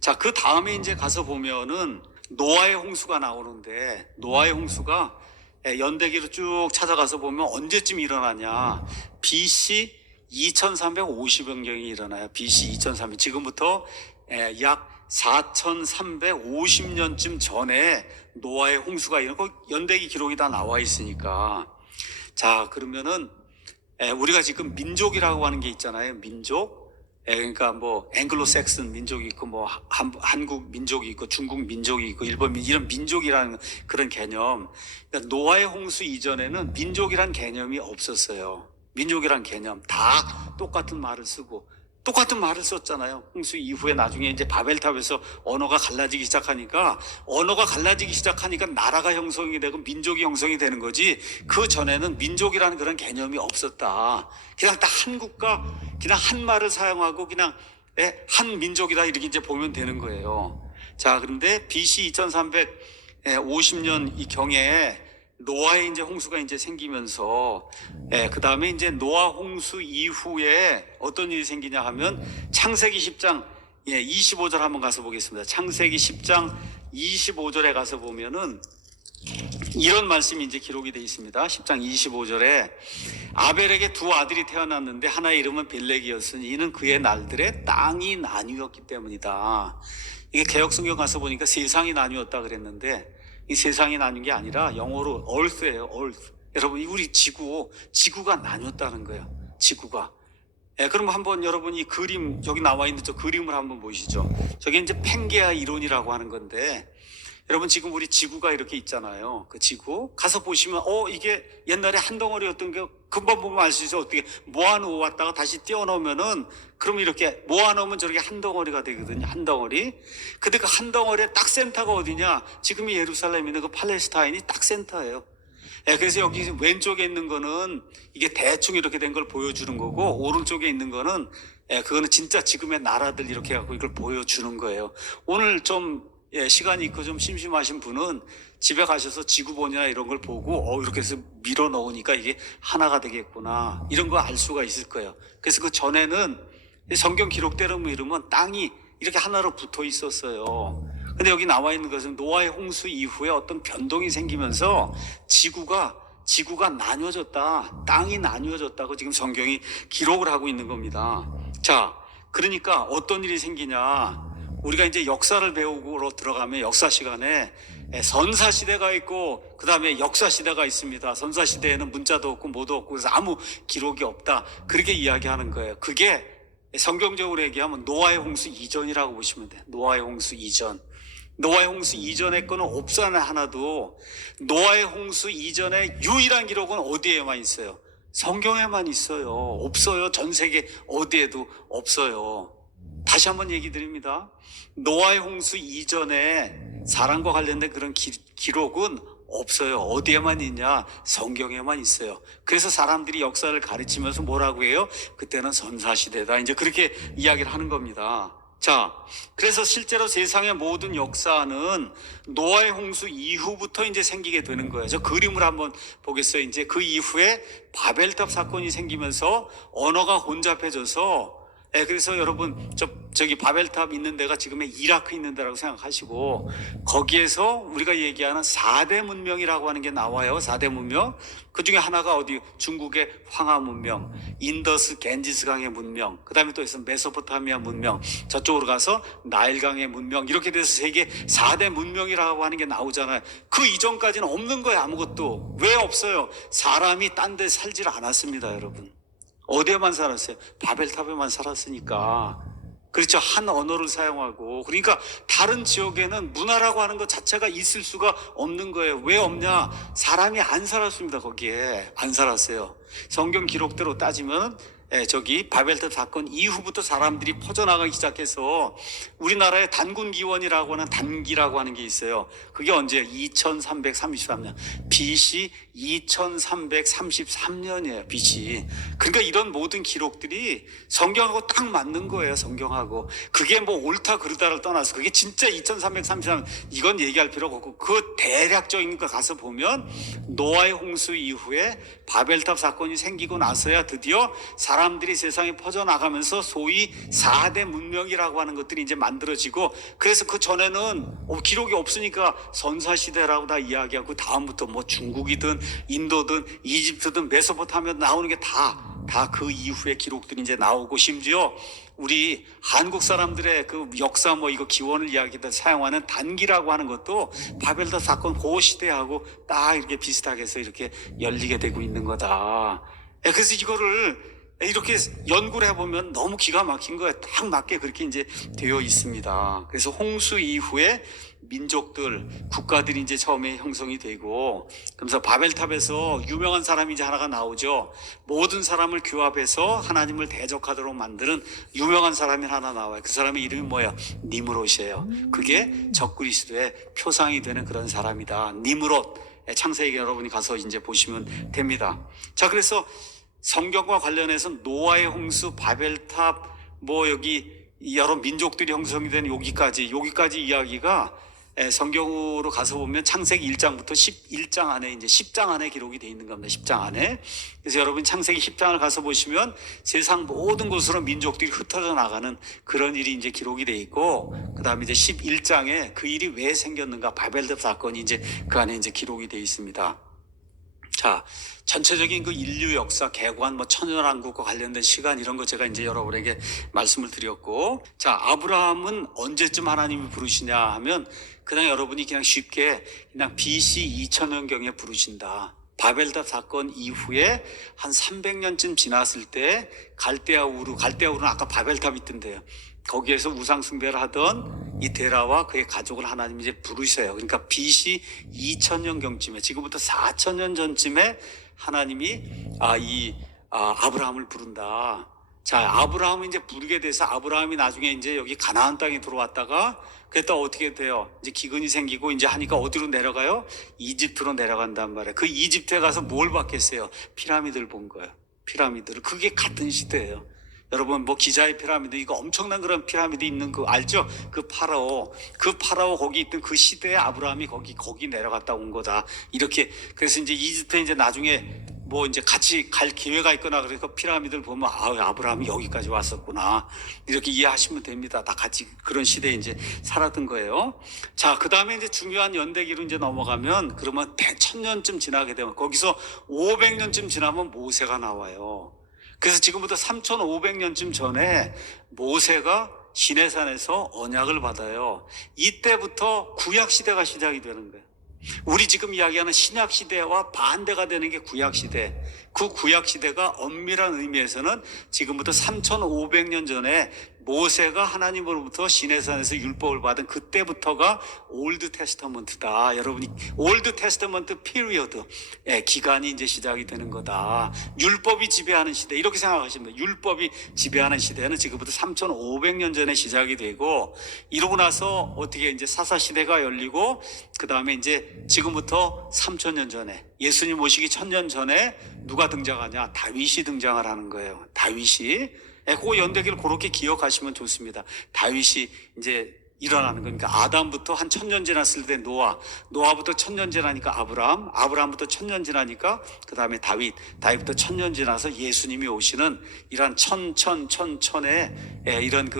자, 그 다음에 이제 가서 보면은 노아의 홍수가 나오는데, 노아의 홍수가 연대기로 쭉 찾아가서 보면 언제쯤 일어나냐? BC 2350년경이 일어나요. BC 2300. 지금부터 약 4350년쯤 전에 노아의 홍수가 일어나고 연대기 기록이 다 나와 있으니까. 자, 그러면은 우리가 지금 민족이라고 하는 게 있잖아요. 민족. 그러니까 뭐 앵글로색슨 민족이 있고, 뭐 한국 민족이 있고, 중국 민족이 있고, 일본 이런 민족이라는 그런 개념. 그러니까 노아의 홍수 이전에는 민족이란 개념이 없었어요. 민족이란 개념 다 똑같은 말을 쓰고 똑같은 말을 썼잖아요. 홍수 이후에 나중에 이제 바벨탑에서 언어가 갈라지기 시작하니까 나라가 형성이 되고 민족이 형성이 되는 거지, 그 전에는 민족이라는 그런 개념이 없었다. 그냥 딱 한 국가, 그냥 한 말을 사용하고 그냥 한 민족이다, 이렇게 이제 보면 되는 거예요. 자, 그런데 BC 2350년 이 경에 노아의 이제 홍수가 이제 생기면서, 그 다음에 이제 노아 홍수 이후에 어떤 일이 생기냐 하면, 창세기 10장 25절 한번 가서 보겠습니다. 창세기 10장 25절에 가서 보면은 이런 말씀이 이제 기록이 되어 있습니다. 10장 25절에 아벨에게 두 아들이 태어났는데 하나의 이름은 벨렉이었으니 이는 그의 날들에 땅이 나뉘었기 때문이다. 이게 개역성경 가서 보니까 세상이 나뉘었다 그랬는데, 이 세상이 나뉜 게 아니라 영어로 earth예요. earth. 여러분, 우리 지구가 나뉘었다는 거예요. 지구가. 그럼 한번 여러분 이 그림, 여기 나와 있는 저 그림을 한번 보시죠. 저게 이제 팽게아 이론이라고 하는 건데, 여러분 지금 우리 지구가 이렇게 있잖아요. 그 지구 가서 보시면 이게 옛날에 한 덩어리였던 게 금방 보면 알 수 있어요. 어떻게 모아놓았다가 다시 띄워놓으면은, 그럼 이렇게 모아놓으면 저렇게 한 덩어리가 되거든요. 한 덩어리. 근데 그 한 덩어리의 딱 센터가 어디냐? 지금이 예루살렘에 있는 그 팔레스타인이 딱 센터예요. 그래서 여기 왼쪽에 있는 거는 이게 대충 이렇게 된 걸 보여주는 거고, 오른쪽에 있는 거는 그거는 진짜 지금의 나라들 이렇게 갖고 이걸 보여주는 거예요. 오늘 좀 시간이 있고 좀 심심하신 분은 집에 가셔서 지구본이나 이런 걸 보고 이렇게 해서 밀어 넣으니까 이게 하나가 되겠구나, 이런 거 알 수가 있을 거예요. 그래서 그 전에는 성경 기록대로 이르면 땅이 이렇게 하나로 붙어 있었어요. 근데 여기 나와 있는 것은 노아의 홍수 이후에 어떤 변동이 생기면서 지구가 나뉘어졌다, 땅이 나뉘어졌다고 지금 성경이 기록을 하고 있는 겁니다. 자, 그러니까 어떤 일이 생기냐? 우리가 이제 역사를 배우고 들어가면 역사 시간에 선사 시대가 있고 그 다음에 역사 시대가 있습니다. 선사 시대에는 문자도 없고 뭐도 없고 그래서 아무 기록이 없다, 그렇게 이야기하는 거예요. 그게 성경적으로 얘기하면 노아의 홍수 이전이라고 보시면 돼요. 노아의 홍수 이전. 노아의 홍수 이전의 거는 없잖아요. 하나도. 노아의 홍수 이전의 유일한 기록은 어디에만 있어요? 성경에만 있어요. 없어요. 전 세계 어디에도 없어요. 다시 한번 얘기 드립니다. 노아의 홍수 이전에 사람과 관련된 그런 기록은 없어요. 어디에만 있냐? 성경에만 있어요. 그래서 사람들이 역사를 가르치면서 뭐라고 해요? 그때는 선사시대다. 이제 그렇게 이야기를 하는 겁니다. 자, 그래서 실제로 세상의 모든 역사는 노아의 홍수 이후부터 이제 생기게 되는 거예요. 저 그림을 한번 보겠어요. 이제 그 이후에 바벨탑 사건이 생기면서 언어가 혼잡해져서, 그래서 여러분 저기 바벨탑 있는 데가 지금의 이라크 있는 데라고 생각하시고, 거기에서 우리가 얘기하는 4대 문명이라고 하는 게 나와요. 4대 문명. 그 중에 하나가 어디? 중국의 황하 문명, 인더스 겐지스강의 문명, 그 다음에 또 있으면 메소포타미아 문명, 저쪽으로 가서 나일강의 문명, 이렇게 돼서 세계 4대 문명이라고 하는 게 나오잖아요. 그 이전까지는 없는 거예요. 아무것도. 왜 없어요? 사람이 딴 데 살질 않았습니다. 여러분, 어디에만 살았어요? 바벨탑에만 살았으니까. 그렇죠. 한 언어를 사용하고. 그러니까 다른 지역에는 문화라고 하는 것 자체가 있을 수가 없는 거예요. 왜 없냐? 사람이 안 살았습니다. 거기에 안 살았어요. 성경 기록대로 따지면 저기 바벨탑 사건 이후부터 사람들이 퍼져나가기 시작해서 우리나라에 단군기원이라고 하는 단기라고 하는 게 있어요. 그게 언제예요? 2333년. BC 2333년이에요. BC. 그러니까 이런 모든 기록들이 성경하고 딱 맞는 거예요. 성경하고. 그게 뭐 옳다 그르다를 떠나서 그게 진짜 2333년 이건 얘기할 필요가 없고, 그 대략적인 거 가서 보면 노아의 홍수 이후에 바벨탑 사건이 생기고 나서야 드디어 사람들이 세상에 퍼져나가면서 소위 4대 문명이라고 하는 것들이 이제 만들어지고, 그래서 그 전에는 기록이 없으니까 선사시대라고 다 이야기하고, 다음부터 뭐 중국이든 인도든 이집트든 메소포타미아 나오는 게 다 그 이후에 기록들이 이제 나오고, 심지어 우리 한국 사람들의 그 역사 뭐 이거 기원을 이야기할 때 사용하는 단기라고 하는 것도 바벨탑 사건 그 시대하고 딱 이렇게 비슷하게 해서 이렇게 열리게 되고 있는 거다. 그래서 이거를 이렇게 연구를 해보면 너무 기가 막힌 거예요. 딱 맞게 그렇게 이제 되어 있습니다. 그래서 홍수 이후에 민족들, 국가들이 이제 처음에 형성이 되고, 그러면서 바벨탑에서 유명한 사람이 이제 하나가 나오죠. 모든 사람을 규합해서 하나님을 대적하도록 만드는 유명한 사람이 하나 나와요. 그 사람의 이름이 뭐예요? 니므롯이에요. 그게 적그리스도의 표상이 되는 그런 사람이다. 니므롯. 창세기 여러분이 가서 이제 보시면 됩니다. 자, 그래서 성경과 관련해서 노아의 홍수, 바벨탑, 뭐 여기 여러 민족들이 형성이 된 여기까지 이야기가 성경으로 가서 보면 창세기 1장부터 11장 안에 이제 10장 안에 기록이 되어 있는 겁니다. 10장 안에. 그래서 여러분 창세기 10장을 가서 보시면 세상 모든 곳으로 민족들이 흩어져 나가는 그런 일이 이제 기록이 되어 있고, 그다음에 이제 11장에 그 일이 왜 생겼는가, 바벨탑 사건이 이제 그 안에 이제 기록이 되어 있습니다. 자, 전체적인 그 인류 역사, 개관, 뭐 천연왕국과 관련된 시간 이런 거 제가 이제 여러분에게 말씀을 드렸고, 자, 아브라함은 언제쯤 하나님이 부르시냐 하면 그냥 여러분이 그냥 쉽게 그냥 BC 2000년경에 부르신다. 바벨탑 사건 이후에 한 300년쯤 지났을 때 갈대아우르는 아까 바벨탑이 있던데요. 거기에서 우상 숭배를 하던 이 데라와 그의 가족을 하나님이 이제 부르셔요. 그러니까 BC 2000년경쯤에, 지금부터 4000년 전쯤에 하나님이 아브라함을 부른다. 자, 아브라함을 이제 부르게 돼서 아브라함이 나중에 이제 여기 가나안 땅에 들어왔다가 그랬다 어떻게 돼요? 이제 기근이 생기고 이제 하니까 어디로 내려가요? 이집트로 내려간단 말이에요. 그 이집트에 가서 뭘 봤겠어요? 피라미드를 본 거예요. 피라미드를. 그게 같은 시대예요. 여러분 뭐 기자의 피라미드, 이거 엄청난 그런 피라미드 있는 거 알죠? 그 파라오 거기 있던 그 시대에 아브라함이 거기 내려갔다 온 거다. 이렇게. 그래서 이제 이집트에 이제 나중에 뭐 이제 같이 갈 기회가 있거나 그래서 피라미드를 보면 아브라함이 여기까지 왔었구나, 이렇게 이해하시면 됩니다. 다 같이 그런 시대에 이제 살았던 거예요. 자, 그 다음에 이제 중요한 연대기로 이제 넘어가면, 그러면 1000년쯤 지나게 되면 거기서 500년쯤 지나면 모세가 나와요. 그래서 지금부터 3500년쯤 전에 모세가 시내산에서 언약을 받아요. 이때부터 구약시대가 시작이 되는 거예요. 우리 지금 이야기하는 신약시대와 반대가 되는 게 구약시대. 그 구약시대가 엄밀한 의미에서는 지금부터 3500년 전에 모세가 하나님으로부터 시내산에서 율법을 받은 그때부터가 올드 테스터먼트다. 여러분이 올드 테스터먼트 피리어드 기간이 이제 시작이 되는 거다. 율법이 지배하는 시대 이렇게 생각하시면 돼요. 율법이 지배하는 시대는 지금부터 3,500년 전에 시작이 되고 이러고 나서 어떻게 이제 사사 시대가 열리고 그 다음에 이제 지금부터 3,000년 전에 예수님 오시기 1,000년 전에 누가 등장하냐? 다윗이 등장을 하는 거예요. 다윗이. 그 연대기를 그렇게 기억하시면 좋습니다. 다윗이 이제 일어나는 거니까 아담부터 한 1,000년 지났을 때 노아부터 1,000년 지나니까 아브라함부터 1,000년 지나니까 그 다음에 다윗부터 1,000년 지나서 예수님이 오시는 이런 천의 이런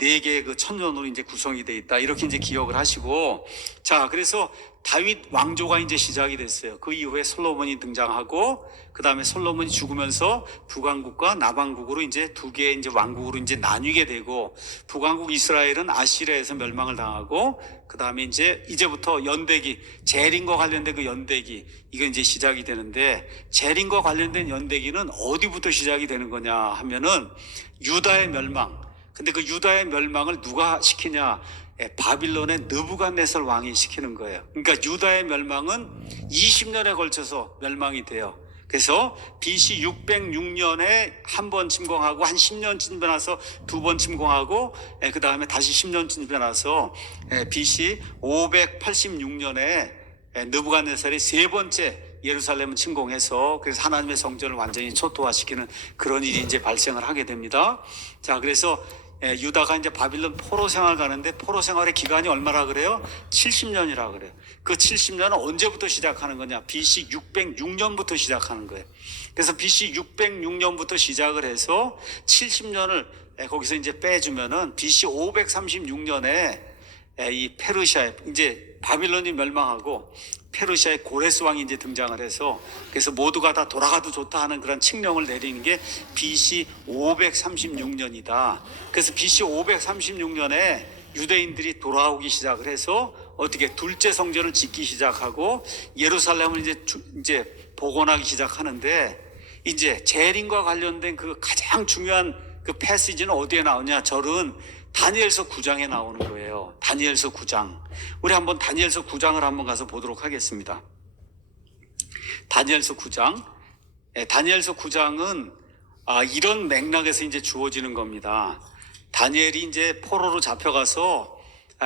네 개의 그 천년으로 이제 구성이 돼 있다. 이렇게 이제 기억을 하시고 자, 그래서 다윗 왕조가 이제 시작이 됐어요. 그 이후에 솔로몬이 등장하고 그 다음에 솔로몬이 죽으면서 북왕국과 남왕국으로 이제 두 개의 이제 왕국으로 이제 나뉘게 되고 북왕국 이스라엘은 아시리아에서 멸망을 당하고 그 다음에 이제부터 연대기 재림과 관련된 그 연대기 이거 이제 시작이 되는데 재림과 관련된 연대기는 어디부터 시작이 되는 거냐 하면은 유다의 멸망. 근데 그 유다의 멸망을 누가 시키냐? 바빌론의 느부갓네살 왕이 시키는 거예요. 그러니까 유다의 멸망은 20년에 걸쳐서 멸망이 돼요. 그래서 BC 606년에 한 번 침공하고 한 10년 침변해서 두 번 침공하고 그 다음에 다시 10년 침변해서 BC 586년에 느부갓네살이 세 번째 예루살렘을 침공해서 그래서 하나님의 성전을 완전히 초토화시키는 그런 일이 이제 발생을 하게 됩니다. 자, 그래서 유다가 이제 바빌론 포로 생활 가는데 포로 생활의 기간이 얼마라 그래요? 70년이라 그래요. 그 70년은 언제부터 시작하는 거냐? BC 606년부터 시작하는 거예요. 그래서 BC 606년부터 시작을 해서 70년을 거기서 이제 빼주면은 BC 536년에 이 페르시아에 이제 바빌론이 멸망하고 페르시아의 고레스 왕이 이제 등장을 해서 그래서 모두가 다 돌아가도 좋다 하는 그런 칙령을 내리는 게 BC 536년이다. 그래서 BC 536년에 유대인들이 돌아오기 시작을 해서 어떻게 둘째 성전을 짓기 시작하고 예루살렘을 이제 복원하기 시작하는데 이제 재림과 관련된 그 가장 중요한 그 패시지는 어디에 나오냐? 절은 다니엘서 9장에 나오는 거예요. 다니엘서 9장. 우리 한번 다니엘서 9장을 한번 가서 보도록 하겠습니다. 다니엘서 9장. 다니엘서 9장은 이런 맥락에서 이제 주어지는 겁니다. 다니엘이 이제 포로로 잡혀가서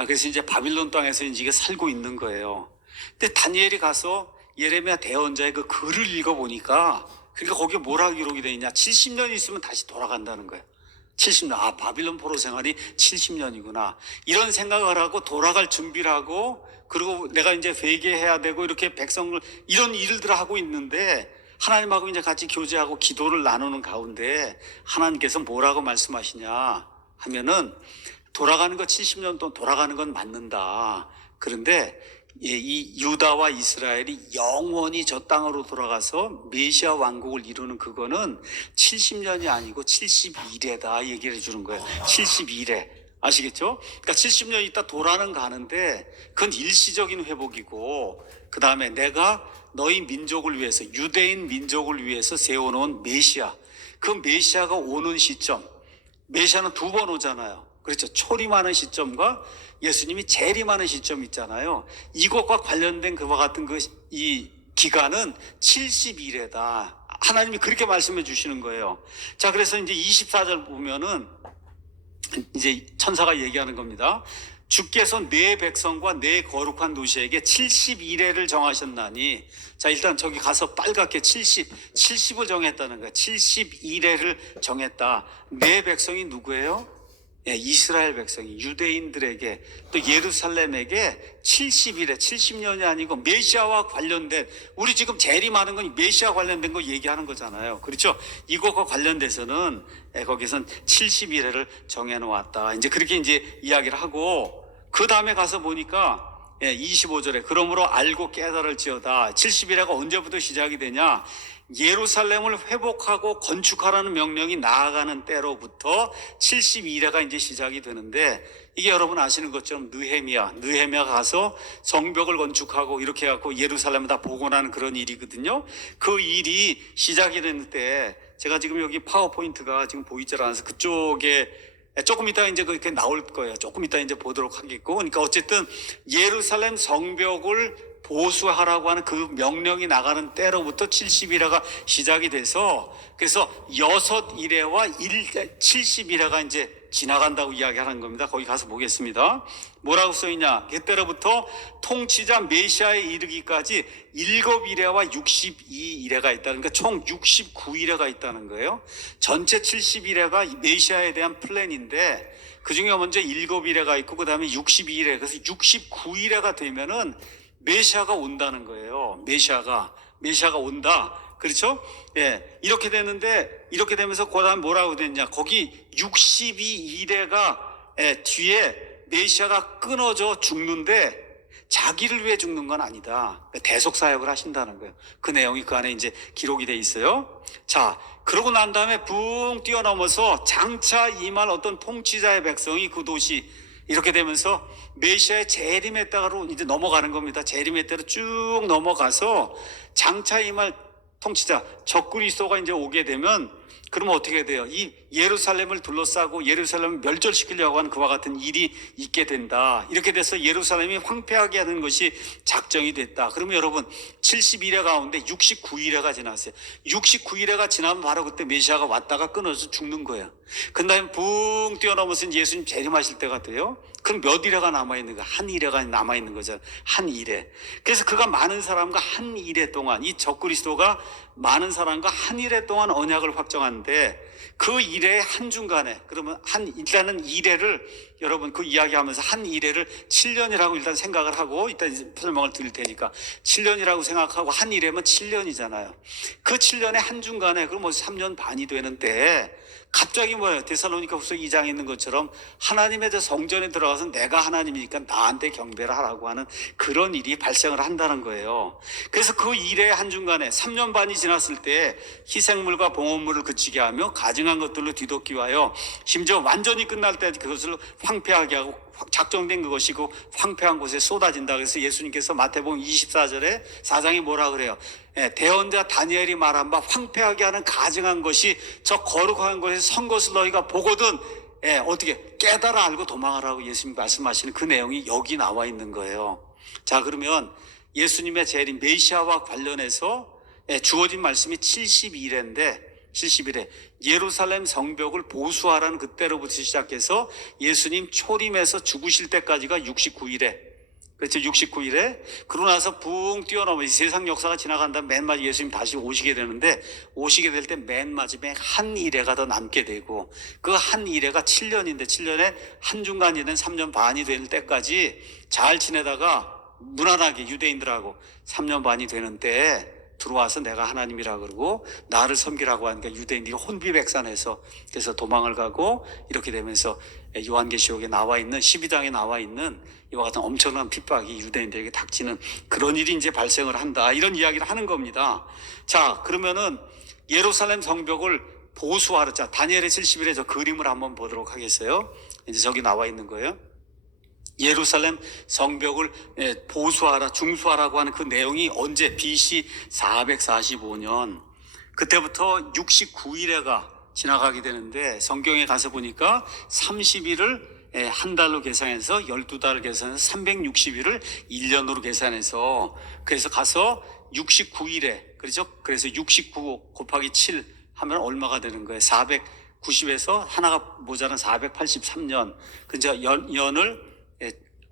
그래서 이제 바빌론 땅에서 이제 살고 있는 거예요. 근데 다니엘이 가서 예레미야 대언자의 그 글을 읽어보니까 그러니까 거기에 뭐라 기록이 되어 있냐? 70년 있으면 다시 돌아간다는 거예요. 70년, 바빌론 포로 생활이 70년이구나. 이런 생각을 하고 돌아갈 준비를 하고, 그리고 내가 이제 회개해야 되고, 이렇게 백성을, 이런 일들을 하고 있는데, 하나님하고 이제 같이 교제하고 기도를 나누는 가운데, 하나님께서 뭐라고 말씀하시냐 하면은, 돌아가는 거 70년 동안 돌아가는 건 맞는다. 그런데, 이 유다와 이스라엘이 영원히 저 땅으로 돌아가서 메시아 왕국을 이루는 그거는 70년이 아니고 71회다 얘기를 해주는 거예요. 71회. 아시겠죠? 그러니까 70년 있다 돌아는 가는데 그건 일시적인 회복이고 그 다음에 내가 너희 민족을 위해서 유대인 민족을 위해서 세워놓은 메시아 그 메시아가 오는 시점 메시아는 두 번 오잖아요. 그렇죠. 초림하는 시점과 예수님이 재림하는 시점 있잖아요. 이것과 관련된 그와 같은 이 기간은 70일에다. 하나님이 그렇게 말씀해 주시는 거예요. 자, 그래서 이제 24절 보면은 이제 천사가 얘기하는 겁니다. 주께서 내 백성과 내 거룩한 도시에게 70일회를 정하셨나니 자, 일단 저기 가서 빨갛게 70을 정했다는 거예요. 70일회를 정했다. 내 백성이 누구예요? 이스라엘 백성이 유대인들에게 또 예루살렘에게 70일에 70년이 아니고 메시아와 관련된 우리 지금 재림하는 건 메시아 관련된 거 얘기하는 거잖아요. 그렇죠? 이것과 관련돼서는 거기선 70일을 정해놓았다. 이제 그렇게 이제 이야기를 하고 그 다음에 가서 보니까 25절에 그러므로 알고 깨달을지어다. 70일회가 언제부터 시작이 되냐? 예루살렘을 회복하고 건축하라는 명령이 나아가는 때로부터 72회가 이제 시작이 되는데 이게 여러분 아시는 것처럼 느헤미야 가서 성벽을 건축하고 이렇게 해갖고 예루살렘을 다 복원하는 그런 일이거든요. 그 일이 시작이 됐는데 제가 지금 여기 파워포인트가 지금 보이질 않아서 그쪽에 조금 이따 이제 그렇게 나올 거예요. 조금 이따 이제 보도록 하겠고. 그러니까 어쨌든 예루살렘 성벽을 보수하라고 하는 그 명령이 나가는 때로부터 70일회가 시작이 돼서, 그래서 6일회와 70일회가 이제 지나간다고 이야기하는 겁니다. 거기 가서 보겠습니다. 뭐라고 써있냐? 그때로부터 통치자 메시아에 이르기까지 7일회와 62일회가 있다. 그러니까 총 69일회가 있다는 거예요. 전체 70일회가 메시아에 대한 플랜인데, 그 중에 먼저 7일회가 있고 그 다음에 62일회, 그래서 69일회가 되면은 메시아가 온다는 거예요. 메시아가 온다. 그렇죠? 예. 이렇게 되는데, 이렇게 되면서 그 다음에 뭐라고 됐냐? 거기 62일회가 뒤에 메시아가 끊어져 죽는데 자기를 위해 죽는 건 아니다. 대속 사역을 하신다는 거예요. 그 내용이 그 안에 이제 기록이 돼 있어요. 자, 그러고 난 다음에 붕 뛰어넘어서 장차 임할 어떤 통치자의 백성이 그 도시, 이렇게 되면서 메시아의 재림의 때로 이제 넘어가는 겁니다. 재림의 때로 쭉 넘어가서 장차 임할 통치자 적그리스도가 이제 오게 되면, 그러면 어떻게 돼요? 이 예루살렘을 둘러싸고 예루살렘을 멸절시키려고 하는 그와 같은 일이 있게 된다. 이렇게 돼서 예루살렘이 황폐하게 하는 것이 작정이 됐다. 그러면 여러분 71회 가운데 69일회가 지났어요. 69일회가 지나면 바로 그때 메시아가 왔다가 끊어서 죽는 거예요. 그 다음에 붕 뛰어넘어서 예수님 재림하실 때가 돼요. 그럼 몇 일회가 남아있는 거야? 한 일회가 남아있는 거잖아요. 한 일회. 그래서 그가 많은 사람과 한 일회 동안, 이 적그리스도가 많은 사람과 한 일회 동안 언약을 확정하는데, 그 일회 한중간에, 그러면 일단은 일회를, 여러분 그 이야기하면서 한 일회를 7년이라고 일단 생각을 하고, 이따 이제 설명을 드릴 테니까 7년이라고 생각하고, 한 일회면 7년이잖아요. 그 7년의 한중간에, 그럼 3년 반이 되는데, 갑자기 뭐예요? 데살로니가후서 2장에 있는 것처럼 하나님의 성전에 들어가서 내가 하나님이니까 나한테 경배를 하라고 하는 그런 일이 발생을 한다는 거예요. 그래서 그 일의 한중간에 3년 반이 지났을 때 희생물과 봉헌물을 그치게 하며 가증한 것들로 뒤덮기 위하여, 심지어 완전히 끝날 때 그것을 황폐하게 하고 작정된 그것이고 황폐한 곳에 쏟아진다. 그래서 예수님께서 마태복음 24절에 4장에 뭐라 그래요? 대언자 다니엘이 말한 바 황폐하게 하는 가증한 것이 저 거룩한 곳에 선 것을 너희가 보거든 어떻게 깨달아 알고 도망하라고 예수님 말씀하시는 그 내용이 여기 나와 있는 거예요. 자, 그러면 예수님의 재림 메시아와 관련해서 주어진 말씀이 72일인데 71회 예루살렘 성벽을 보수하라는 그때로부터 시작해서 예수님 초림에서 죽으실 때까지가 69일에, 그렇죠? 69일에 그러고 나서 붕 뛰어넘어 세상 역사가 지나간 다음 맨 마지막에 예수님 다시 오시게 되는데, 오시게 될 때 맨 마지막에 한 일회가 더 남게 되고, 그 한 일회가 7년인데 7년에 한중간이 된 3년 반이 될 때까지 잘 지내다가 무난하게 유대인들하고 3년 반이 되는 때에 들어와서 내가 하나님이라 그러고 나를 섬기라고 하니까 유대인들이 혼비백산해서 그래서 도망을 가고, 이렇게 되면서 요한계시록에 나와 있는 12장에 나와 있는 이와 같은 엄청난 핍박이 유대인들에게 닥치는 그런 일이 이제 발생을 한다, 이런 이야기를 하는 겁니다. 자, 그러면은 예루살렘 성벽을 보수하라. 자, 다니엘의 70일에 저 그림을 한번 보도록 하겠어요. 이제 저기 나와 있는 거예요. 예루살렘 성벽을 보수하라, 중수하라고 하는 그 내용이 언제? BC 445년 그때부터 69일회가 지나가게 되는데, 성경에 가서 보니까 30일을 한 달로 계산해서 12달 계산해서 360일을 1년으로 계산해서, 그래서 가서 69일에, 그렇죠? 그래서 69 곱하기 7 하면 얼마가 되는 거예요? 490에서 하나가 모자란 483년. 그죠? 연을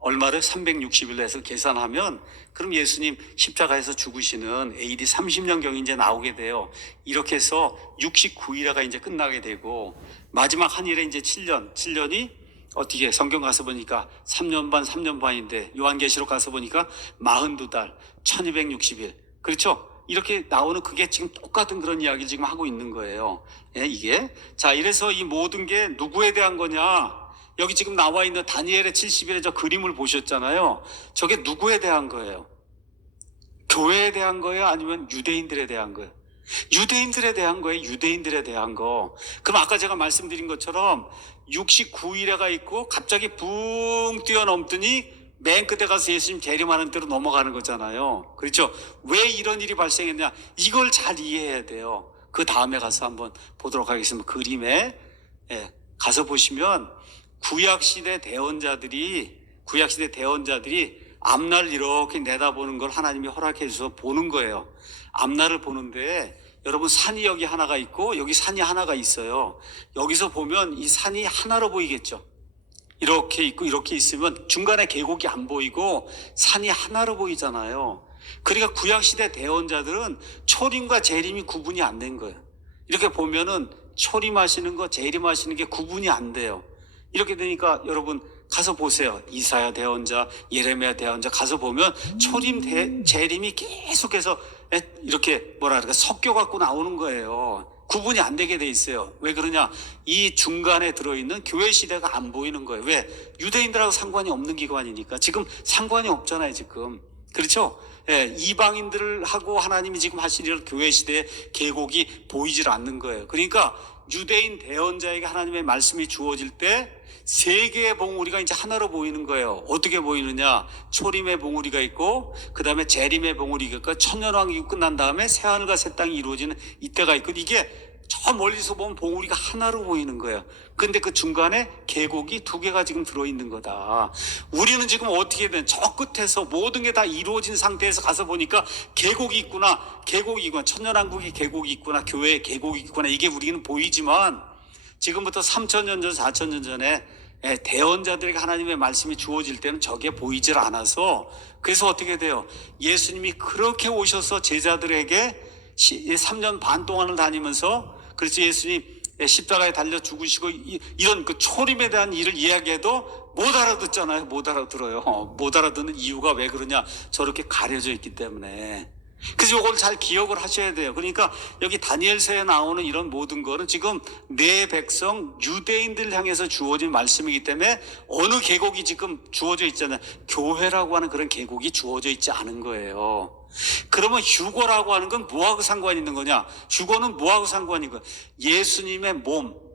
얼마를 360일로 해서 계산하면, 그럼 예수님 십자가에서 죽으시는 AD 30년경이 이제 나오게 돼요. 이렇게 해서 69일회가 이제 끝나게 되고, 마지막 한 일에 이제 7년이 어떻게 성경 가서 보니까 3년 반인데, 요한계시록 가서 보니까 42달 1260일, 그렇죠? 이렇게 나오는 그게 지금 똑같은 그런 이야기를 지금 하고 있는 거예요. 이게. 자, 이래서 이 모든 게 누구에 대한 거냐? 여기 지금 나와 있는 다니엘의 70일의 저 그림을 보셨잖아요. 저게 누구에 대한 거예요? 교회에 대한 거예요? 아니면 유대인들에 대한 거예요? 유대인들에 대한 거예요. 유대인들에 대한 거. 그럼 아까 제가 말씀드린 것처럼 69일회가 있고 갑자기 붕 뛰어넘더니 맨 끝에 가서 예수님 재림하는 대로 넘어가는 거잖아요. 그렇죠? 왜 이런 일이 발생했냐? 이걸 잘 이해해야 돼요. 그 다음에 가서 한번 보도록 하겠습니다. 그림에 가서 보시면 구약시대 대언자들이 앞날 이렇게 내다보는 걸 하나님이 허락해 주셔서 보는 거예요. 앞날을 보는데 여러분 산이 여기 하나가 있고 여기 산이 하나가 있어요. 여기서 보면 이 산이 하나로 보이겠죠. 이렇게 있고 이렇게 있으면 중간에 계곡이 안 보이고 산이 하나로 보이잖아요. 그러니까 구약시대 대언자들은 초림과 재림이 구분이 안 된 거예요. 이렇게 보면은 초림하시는 거 재림하시는 게 구분이 안 돼요. 이렇게 되니까 여러분 가서 보세요. 이사야 대언자, 예레미야 대언자 가서 보면 초림 재림이 계속해서 이렇게 섞여 갖고 나오는 거예요. 구분이 안 되게 돼 있어요. 왜 그러냐? 이 중간에 들어있는 교회 시대가 안 보이는 거예요. 왜? 유대인들하고 상관이 없는 기관이니까. 지금 상관이 없잖아요, 지금. 그렇죠? 예, 이방인들하고 하나님이 지금 하시는 교회 시대의 계곡이 보이질 않는 거예요. 그러니까 유대인 대언자에게 하나님의 말씀이 주어질 때 세 개의 봉우리가 이제 하나로 보이는 거예요. 어떻게 보이느냐? 초림의 봉우리가 있고 그 다음에 재림의 봉우리가 있고 천년왕국이 끝난 다음에 새하늘과 새 땅이 이루어지는 이때가 있고 이게 저 멀리서 보면 봉우리가 하나로 보이는 거예요. 근데 그 중간에 계곡이 두 개가 지금 들어있는 거다. 우리는 지금 어떻게 된 저 끝에서 모든 게 다 이루어진 상태에서 가서 보니까 계곡이 있구나, 천년왕국의 계곡이 있구나, 교회의 계곡이 있구나, 이게 우리는 보이지만 지금부터 3,000년 전, 4,000년 전에 대언자들에게 하나님의 말씀이 주어질 때는 저게 보이질 않아서 그래서 어떻게 돼요? 예수님이 그렇게 오셔서 제자들에게 3년 반 동안을 다니면서 그래서 예수님 십자가에 달려 죽으시고 이런 그 초림에 대한 일을 이야기해도 못 알아듣잖아요. 못 알아들어요. 못 알아듣는 이유가 왜 그러냐? 저렇게 가려져 있기 때문에. 그래서 이걸 잘 기억을 하셔야 돼요. 그러니까 여기 다니엘서에 나오는 이런 모든 거는 지금 내 백성 유대인들 향해서 주어진 말씀이기 때문에 어느 계곡이 지금 주어져 있잖아요. 교회라고 하는 그런 계곡이 주어져 있지 않은 거예요. 그러면 휴거라고 하는 건 뭐하고 상관이 있는 거냐? 휴거는 뭐하고 상관이 있는 거야? 예수님의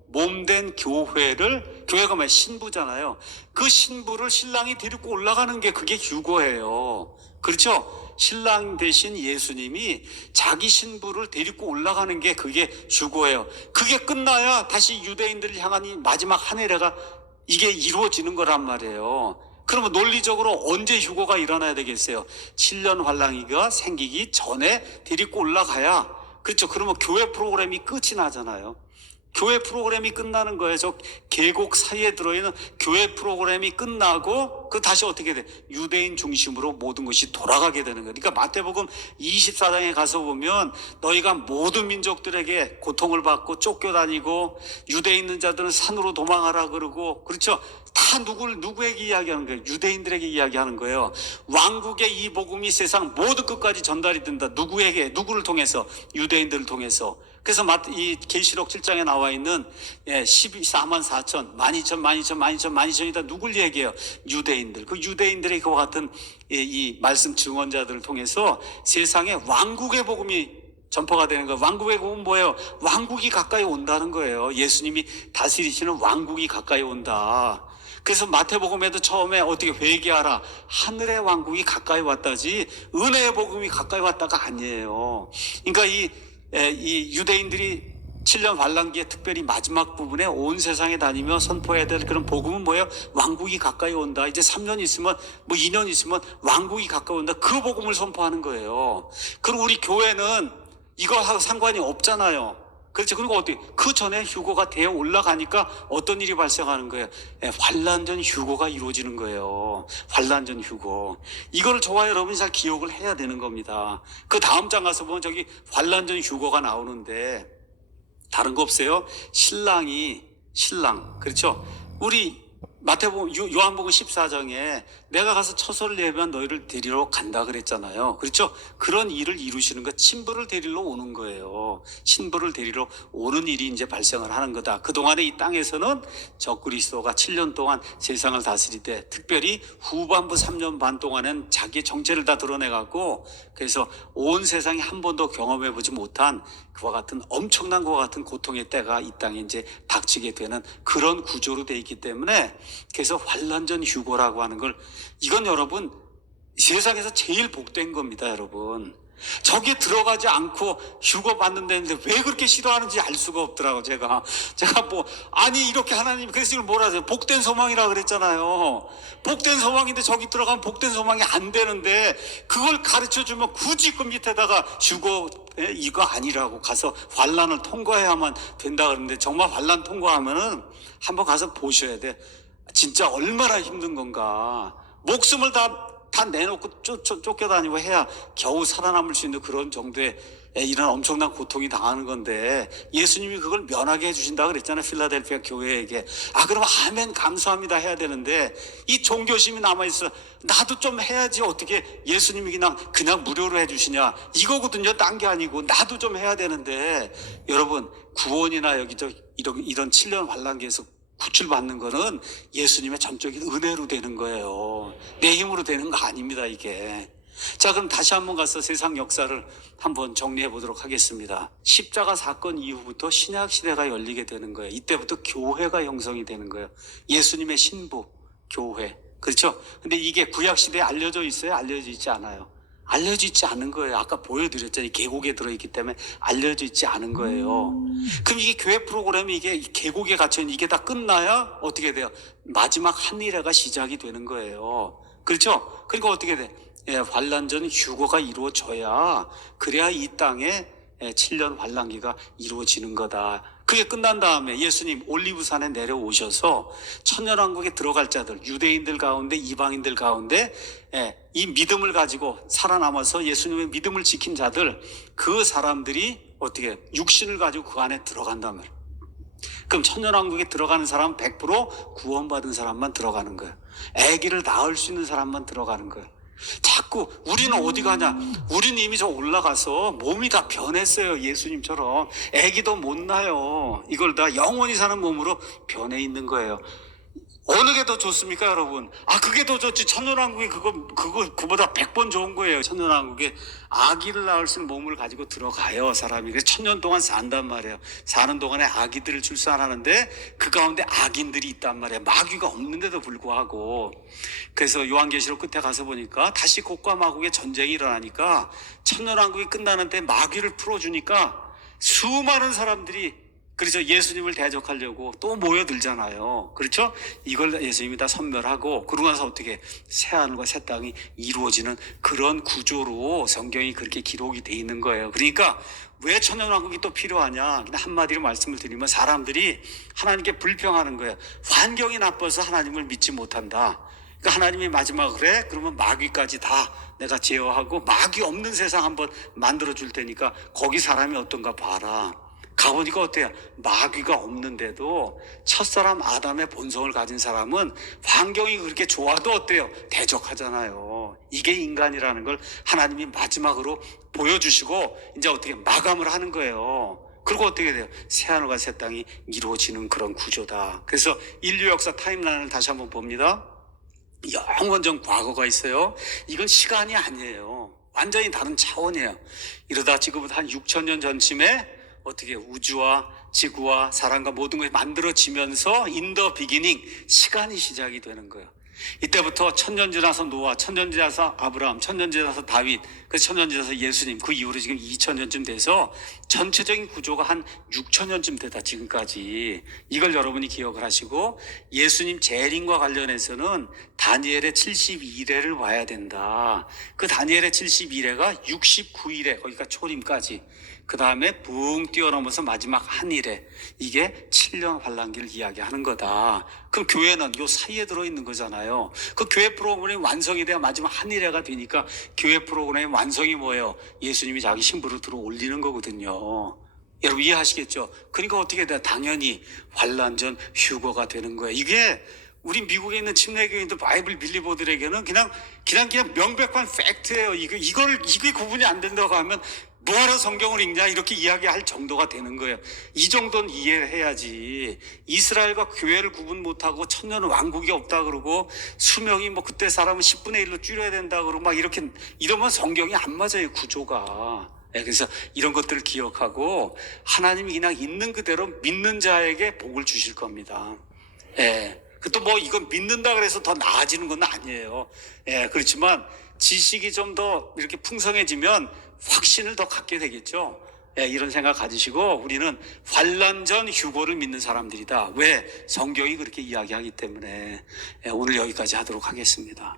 몸된 교회가 뭐야? 신부잖아요. 그 신부를 신랑이 데리고 올라가는 게 그게 휴거예요. 그렇죠? 신랑 대신 예수님이 자기 신부를 데리고 올라가는 게 그게 휴거예요. 그게 끝나야 다시 유대인들을 향한 이 마지막 한 해례가 이게 이루어지는 거란 말이에요. 그러면 논리적으로 언제 휴거가 일어나야 되겠어요? 7년 환란기가 생기기 전에 데리고 올라가야. 그렇죠? 그러면 교회 프로그램이 끝이 나잖아요. 교회 프로그램이 끝나는 거예요. 저 계곡 사이에 들어있는 교회 프로그램이 끝나고 그 다시 어떻게 돼? 유대인 중심으로 모든 것이 돌아가게 되는 거예요. 그러니까 마태복음 24장에 가서 보면 너희가 모든 민족들에게 고통을 받고 쫓겨다니고 유대에 있는 자들은 산으로 도망하라 그러고 그렇죠? 다 누구에게 이야기하는 거예요? 유대인들에게 이야기하는 거예요. 왕국의 이 복음이 세상 모든 끝까지 전달이 된다. 누구를 통해서? 유대인들을 통해서. 그래서 이 계시록 7장에 나와 있는 14만 4천, 12,000이다. 누굴 얘기해요? 유대인들. 그 유대인들의 그와 같은 이 말씀 증언자들을 통해서 세상에 왕국의 복음이 전파가 되는 거예요. 왕국의 복음은 뭐예요? 왕국이 가까이 온다는 거예요. 예수님이 다스리시는 왕국이 가까이 온다. 그래서 마태복음에도 처음에 어떻게 회개하라. 하늘의 왕국이 가까이 왔다지 은혜의 복음이 가까이 왔다가 아니에요. 그러니까 이 유대인들이 7년 환란기의 특별히 마지막 부분에 온 세상에 다니며 선포해야 될 그런 복음은 뭐예요? 왕국이 가까이 온다. 이제 3년 있으면 2년 있으면 왕국이 가까이 온다. 그 복음을 선포하는 거예요. 그리고 우리 교회는 이거하고 상관이 없잖아요. 그렇죠. 그리고 어떻게 그 전에 휴거가 되어 올라가니까 어떤 일이 발생하는 거예요? 환란전 휴거가 이루어지는 거예요. 환란전 휴거. 이거를 저와 여러분이 잘 기억을 해야 되는 겁니다. 그 다음 장 가서 보면 저기 환란전 휴거가 나오는데 다른 거 없어요? 신랑 그렇죠? 우리 마태복음 요한복음 14장에 내가 가서 처소를 예비한 너희를 데리러 간다 그랬잖아요. 그렇죠? 그런 일을 이루시는 거, 신부를 데리러 오는 거예요. 신부를 데리러 오는 일이 이제 발생을 하는 거다. 그동안에 이 땅에서는 적그리스도가 7년 동안 세상을 다스리되 특별히 후반부 3년 반 동안은 자기의 정체를 다 드러내갖고 그래서 온 세상이 한 번도 경험해보지 못한 그와 같은 엄청난 것과 같은 고통의 때가 이 땅에 이제 닥치게 되는 그런 구조로 돼 있기 때문에 그래서 환란전 휴거라고 하는 걸 이건 여러분 세상에서 제일 복된 겁니다, 여러분. 저기에 들어가지 않고 휴거 받는다는데 왜 그렇게 싫어하는지 알 수가 없더라고. 제가 뭐 아니 이렇게 하나님 그래서 이걸 뭐라 하세요? 복된 소망이라 그랬잖아요. 복된 소망인데 저기 들어가면 복된 소망이 안 되는데 그걸 가르쳐 주면 굳이 그 밑에다가 휴거 이거 아니라고 가서 환난을 통과해야만 된다 그러는데 정말 환난 통과하면은 한번 가서 보셔야 돼. 진짜 얼마나 힘든 건가. 목숨을 다 내놓고 쫓겨다니고 해야 겨우 살아남을 수 있는 그런 정도의 이런 엄청난 고통이 당하는 건데 예수님이 그걸 면하게 해주신다 그랬잖아요. 필라델피아 교회에게. 그럼 아멘 감사합니다 해야 되는데 이 종교심이 남아있어. 나도 좀 해야지 어떻게 예수님이 그냥 무료로 해주시냐 이거거든요. 딴 게 아니고 나도 좀 해야 되는데 여러분 구원이나 여기저 이런 7년 환난기에서 구출받는 거는 예수님의 전적인 은혜로 되는 거예요. 내 힘으로 되는 거 아닙니다, 이게. 자, 그럼 다시 한번 가서 세상 역사를 한번 정리해 보도록 하겠습니다. 십자가 사건 이후부터 신약 시대가 열리게 되는 거예요. 이때부터 교회가 형성이 되는 거예요. 예수님의 신부, 교회. 그렇죠? 근데 이게 구약 시대에 알려져 있어요? 알려져 있지 않아요? 알려져 있지 않은 거예요. 아까 보여드렸잖아요. 계곡에 들어있기 때문에 알려져 있지 않은 거예요. 그럼 이게 교회 프로그램이 이게 계곡에 갇혀있는 이게 다 끝나야 어떻게 돼요? 마지막 한 일회가 시작이 되는 거예요. 그렇죠? 그러니까 어떻게 돼? 환난 전 휴거가 이루어져야 그래야 이 땅에 7년 환난기가 이루어지는 거다. 그게 끝난 다음에 예수님 올리브산에 내려오셔서 천년왕국에 들어갈 자들, 유대인들 가운데 이방인들 가운데 이 믿음을 가지고 살아남아서 예수님의 믿음을 지킨 자들, 그 사람들이 어떻게 육신을 가지고 그 안에 들어간단 말이에요. 그럼 천년왕국에 들어가는 사람은 100% 구원받은 사람만 들어가는 거예요. 아기를 낳을 수 있는 사람만 들어가는 거예요. 자꾸 우리는 어디 가냐? 우리는 이미 저 올라가서 몸이 다 변했어요. 예수님처럼 아기도 못 낳아요. 이걸 다 영원히 사는 몸으로 변해 있는 거예요. 어느 게 더 좋습니까, 여러분? 그게 더 좋지. 천년왕국이 그보다 100번 좋은 거예요. 천년왕국에 아기를 낳을 수 있는 몸을 가지고 들어가요, 사람이. 그래서 1000년 동안 산단 말이에요. 사는 동안에 아기들을 출산하는데 그 가운데 악인들이 있단 말이에요. 마귀가 없는데도 불구하고. 그래서 요한계시록 끝에 가서 보니까 다시 곡과 마곡의 전쟁이 일어나니까 천년왕국이 끝나는데 마귀를 풀어주니까 수많은 사람들이 그래서 예수님을 대적하려고 또 모여들잖아요. 그렇죠? 이걸 예수님이 다 선멸하고 그러고 나서 어떻게 새하늘과 새 땅이 이루어지는 그런 구조로 성경이 그렇게 기록이 돼 있는 거예요. 그러니까 왜 천년왕국이 또 필요하냐? 그냥 한마디로 말씀을 드리면 사람들이 하나님께 불평하는 거예요. 환경이 나빠서 하나님을 믿지 못한다. 그러니까 하나님이 마지막으로 그래? 그러면 마귀까지 다 내가 제어하고 마귀 없는 세상 한번 만들어 줄 테니까 거기 사람이 어떤가 봐라. 가보니까 어때요? 마귀가 없는데도 첫사람 아담의 본성을 가진 사람은 환경이 그렇게 좋아도 어때요? 대적하잖아요. 이게 인간이라는 걸 하나님이 마지막으로 보여주시고 이제 어떻게 마감을 하는 거예요. 그리고 어떻게 돼요? 새하늘과 새 땅이 이루어지는 그런 구조다. 그래서 인류 역사 타임라인을 다시 한번 봅니다. 영원전 과거가 있어요. 이건 시간이 아니에요. 완전히 다른 차원이에요. 이러다 지금부터 한 6000년 전쯤에 어떻게 우주와 지구와 사람과 모든 것이 만들어지면서 in the beginning 시간이 시작이 되는 거예요. 이때부터 천년 지나서 노아, 천년 지나서 아브라함, 천년 지나서 다윗, 그 천년 지나서 예수님, 그 이후로 지금 2000년쯤 돼서 전체적인 구조가 한 6000년쯤 되다 지금까지. 이걸 여러분이 기억을 하시고 예수님 재림과 관련해서는 다니엘의 72일에를 봐야 된다. 그 다니엘의 72일에가 69일에 거기가 초림까지. 그 다음에 붕 뛰어넘어서 마지막 한 일에 이게 7년 환난기를 이야기하는 거다. 그럼 교회는 요 사이에 들어있는 거잖아요. 그 교회 프로그램이 완성이 돼야 마지막 한 일회가 되니까 교회 프로그램의 완성이 뭐예요? 예수님이 자기 신부를 들어 올리는 거거든요. 여러분 이해하시겠죠? 그러니까 어떻게 돼? 당연히 환난 전 휴거가 되는 거예요. 이게 우리 미국에 있는 침례교인들 바이블 빌리버들에게는 그냥 명백한 팩트예요. 이게 구분이 안 된다고 하면 뭐하러 성경을 읽냐 이렇게 이야기할 정도가 되는 거예요. 이 정도는 이해해야지. 이스라엘과 교회를 구분 못하고 천년 왕국이 없다 그러고 수명이 뭐 그때 사람은 10분의 1로 줄여야 된다 그러고 막 이렇게 이러면 성경이 안 맞아요, 구조가. 그래서 이런 것들을 기억하고 하나님이 그냥 있는 그대로 믿는 자에게 복을 주실 겁니다. 그것도 뭐 이건 믿는다 그래서 더 나아지는 건 아니에요. 예, 그렇지만 지식이 좀 더 이렇게 풍성해지면 확신을 더 갖게 되겠죠. 예, 이런 생각 가지시고 우리는 환난 전 휴고를 믿는 사람들이다. 왜? 성경이 그렇게 이야기하기 때문에. 예, 오늘 여기까지 하도록 하겠습니다.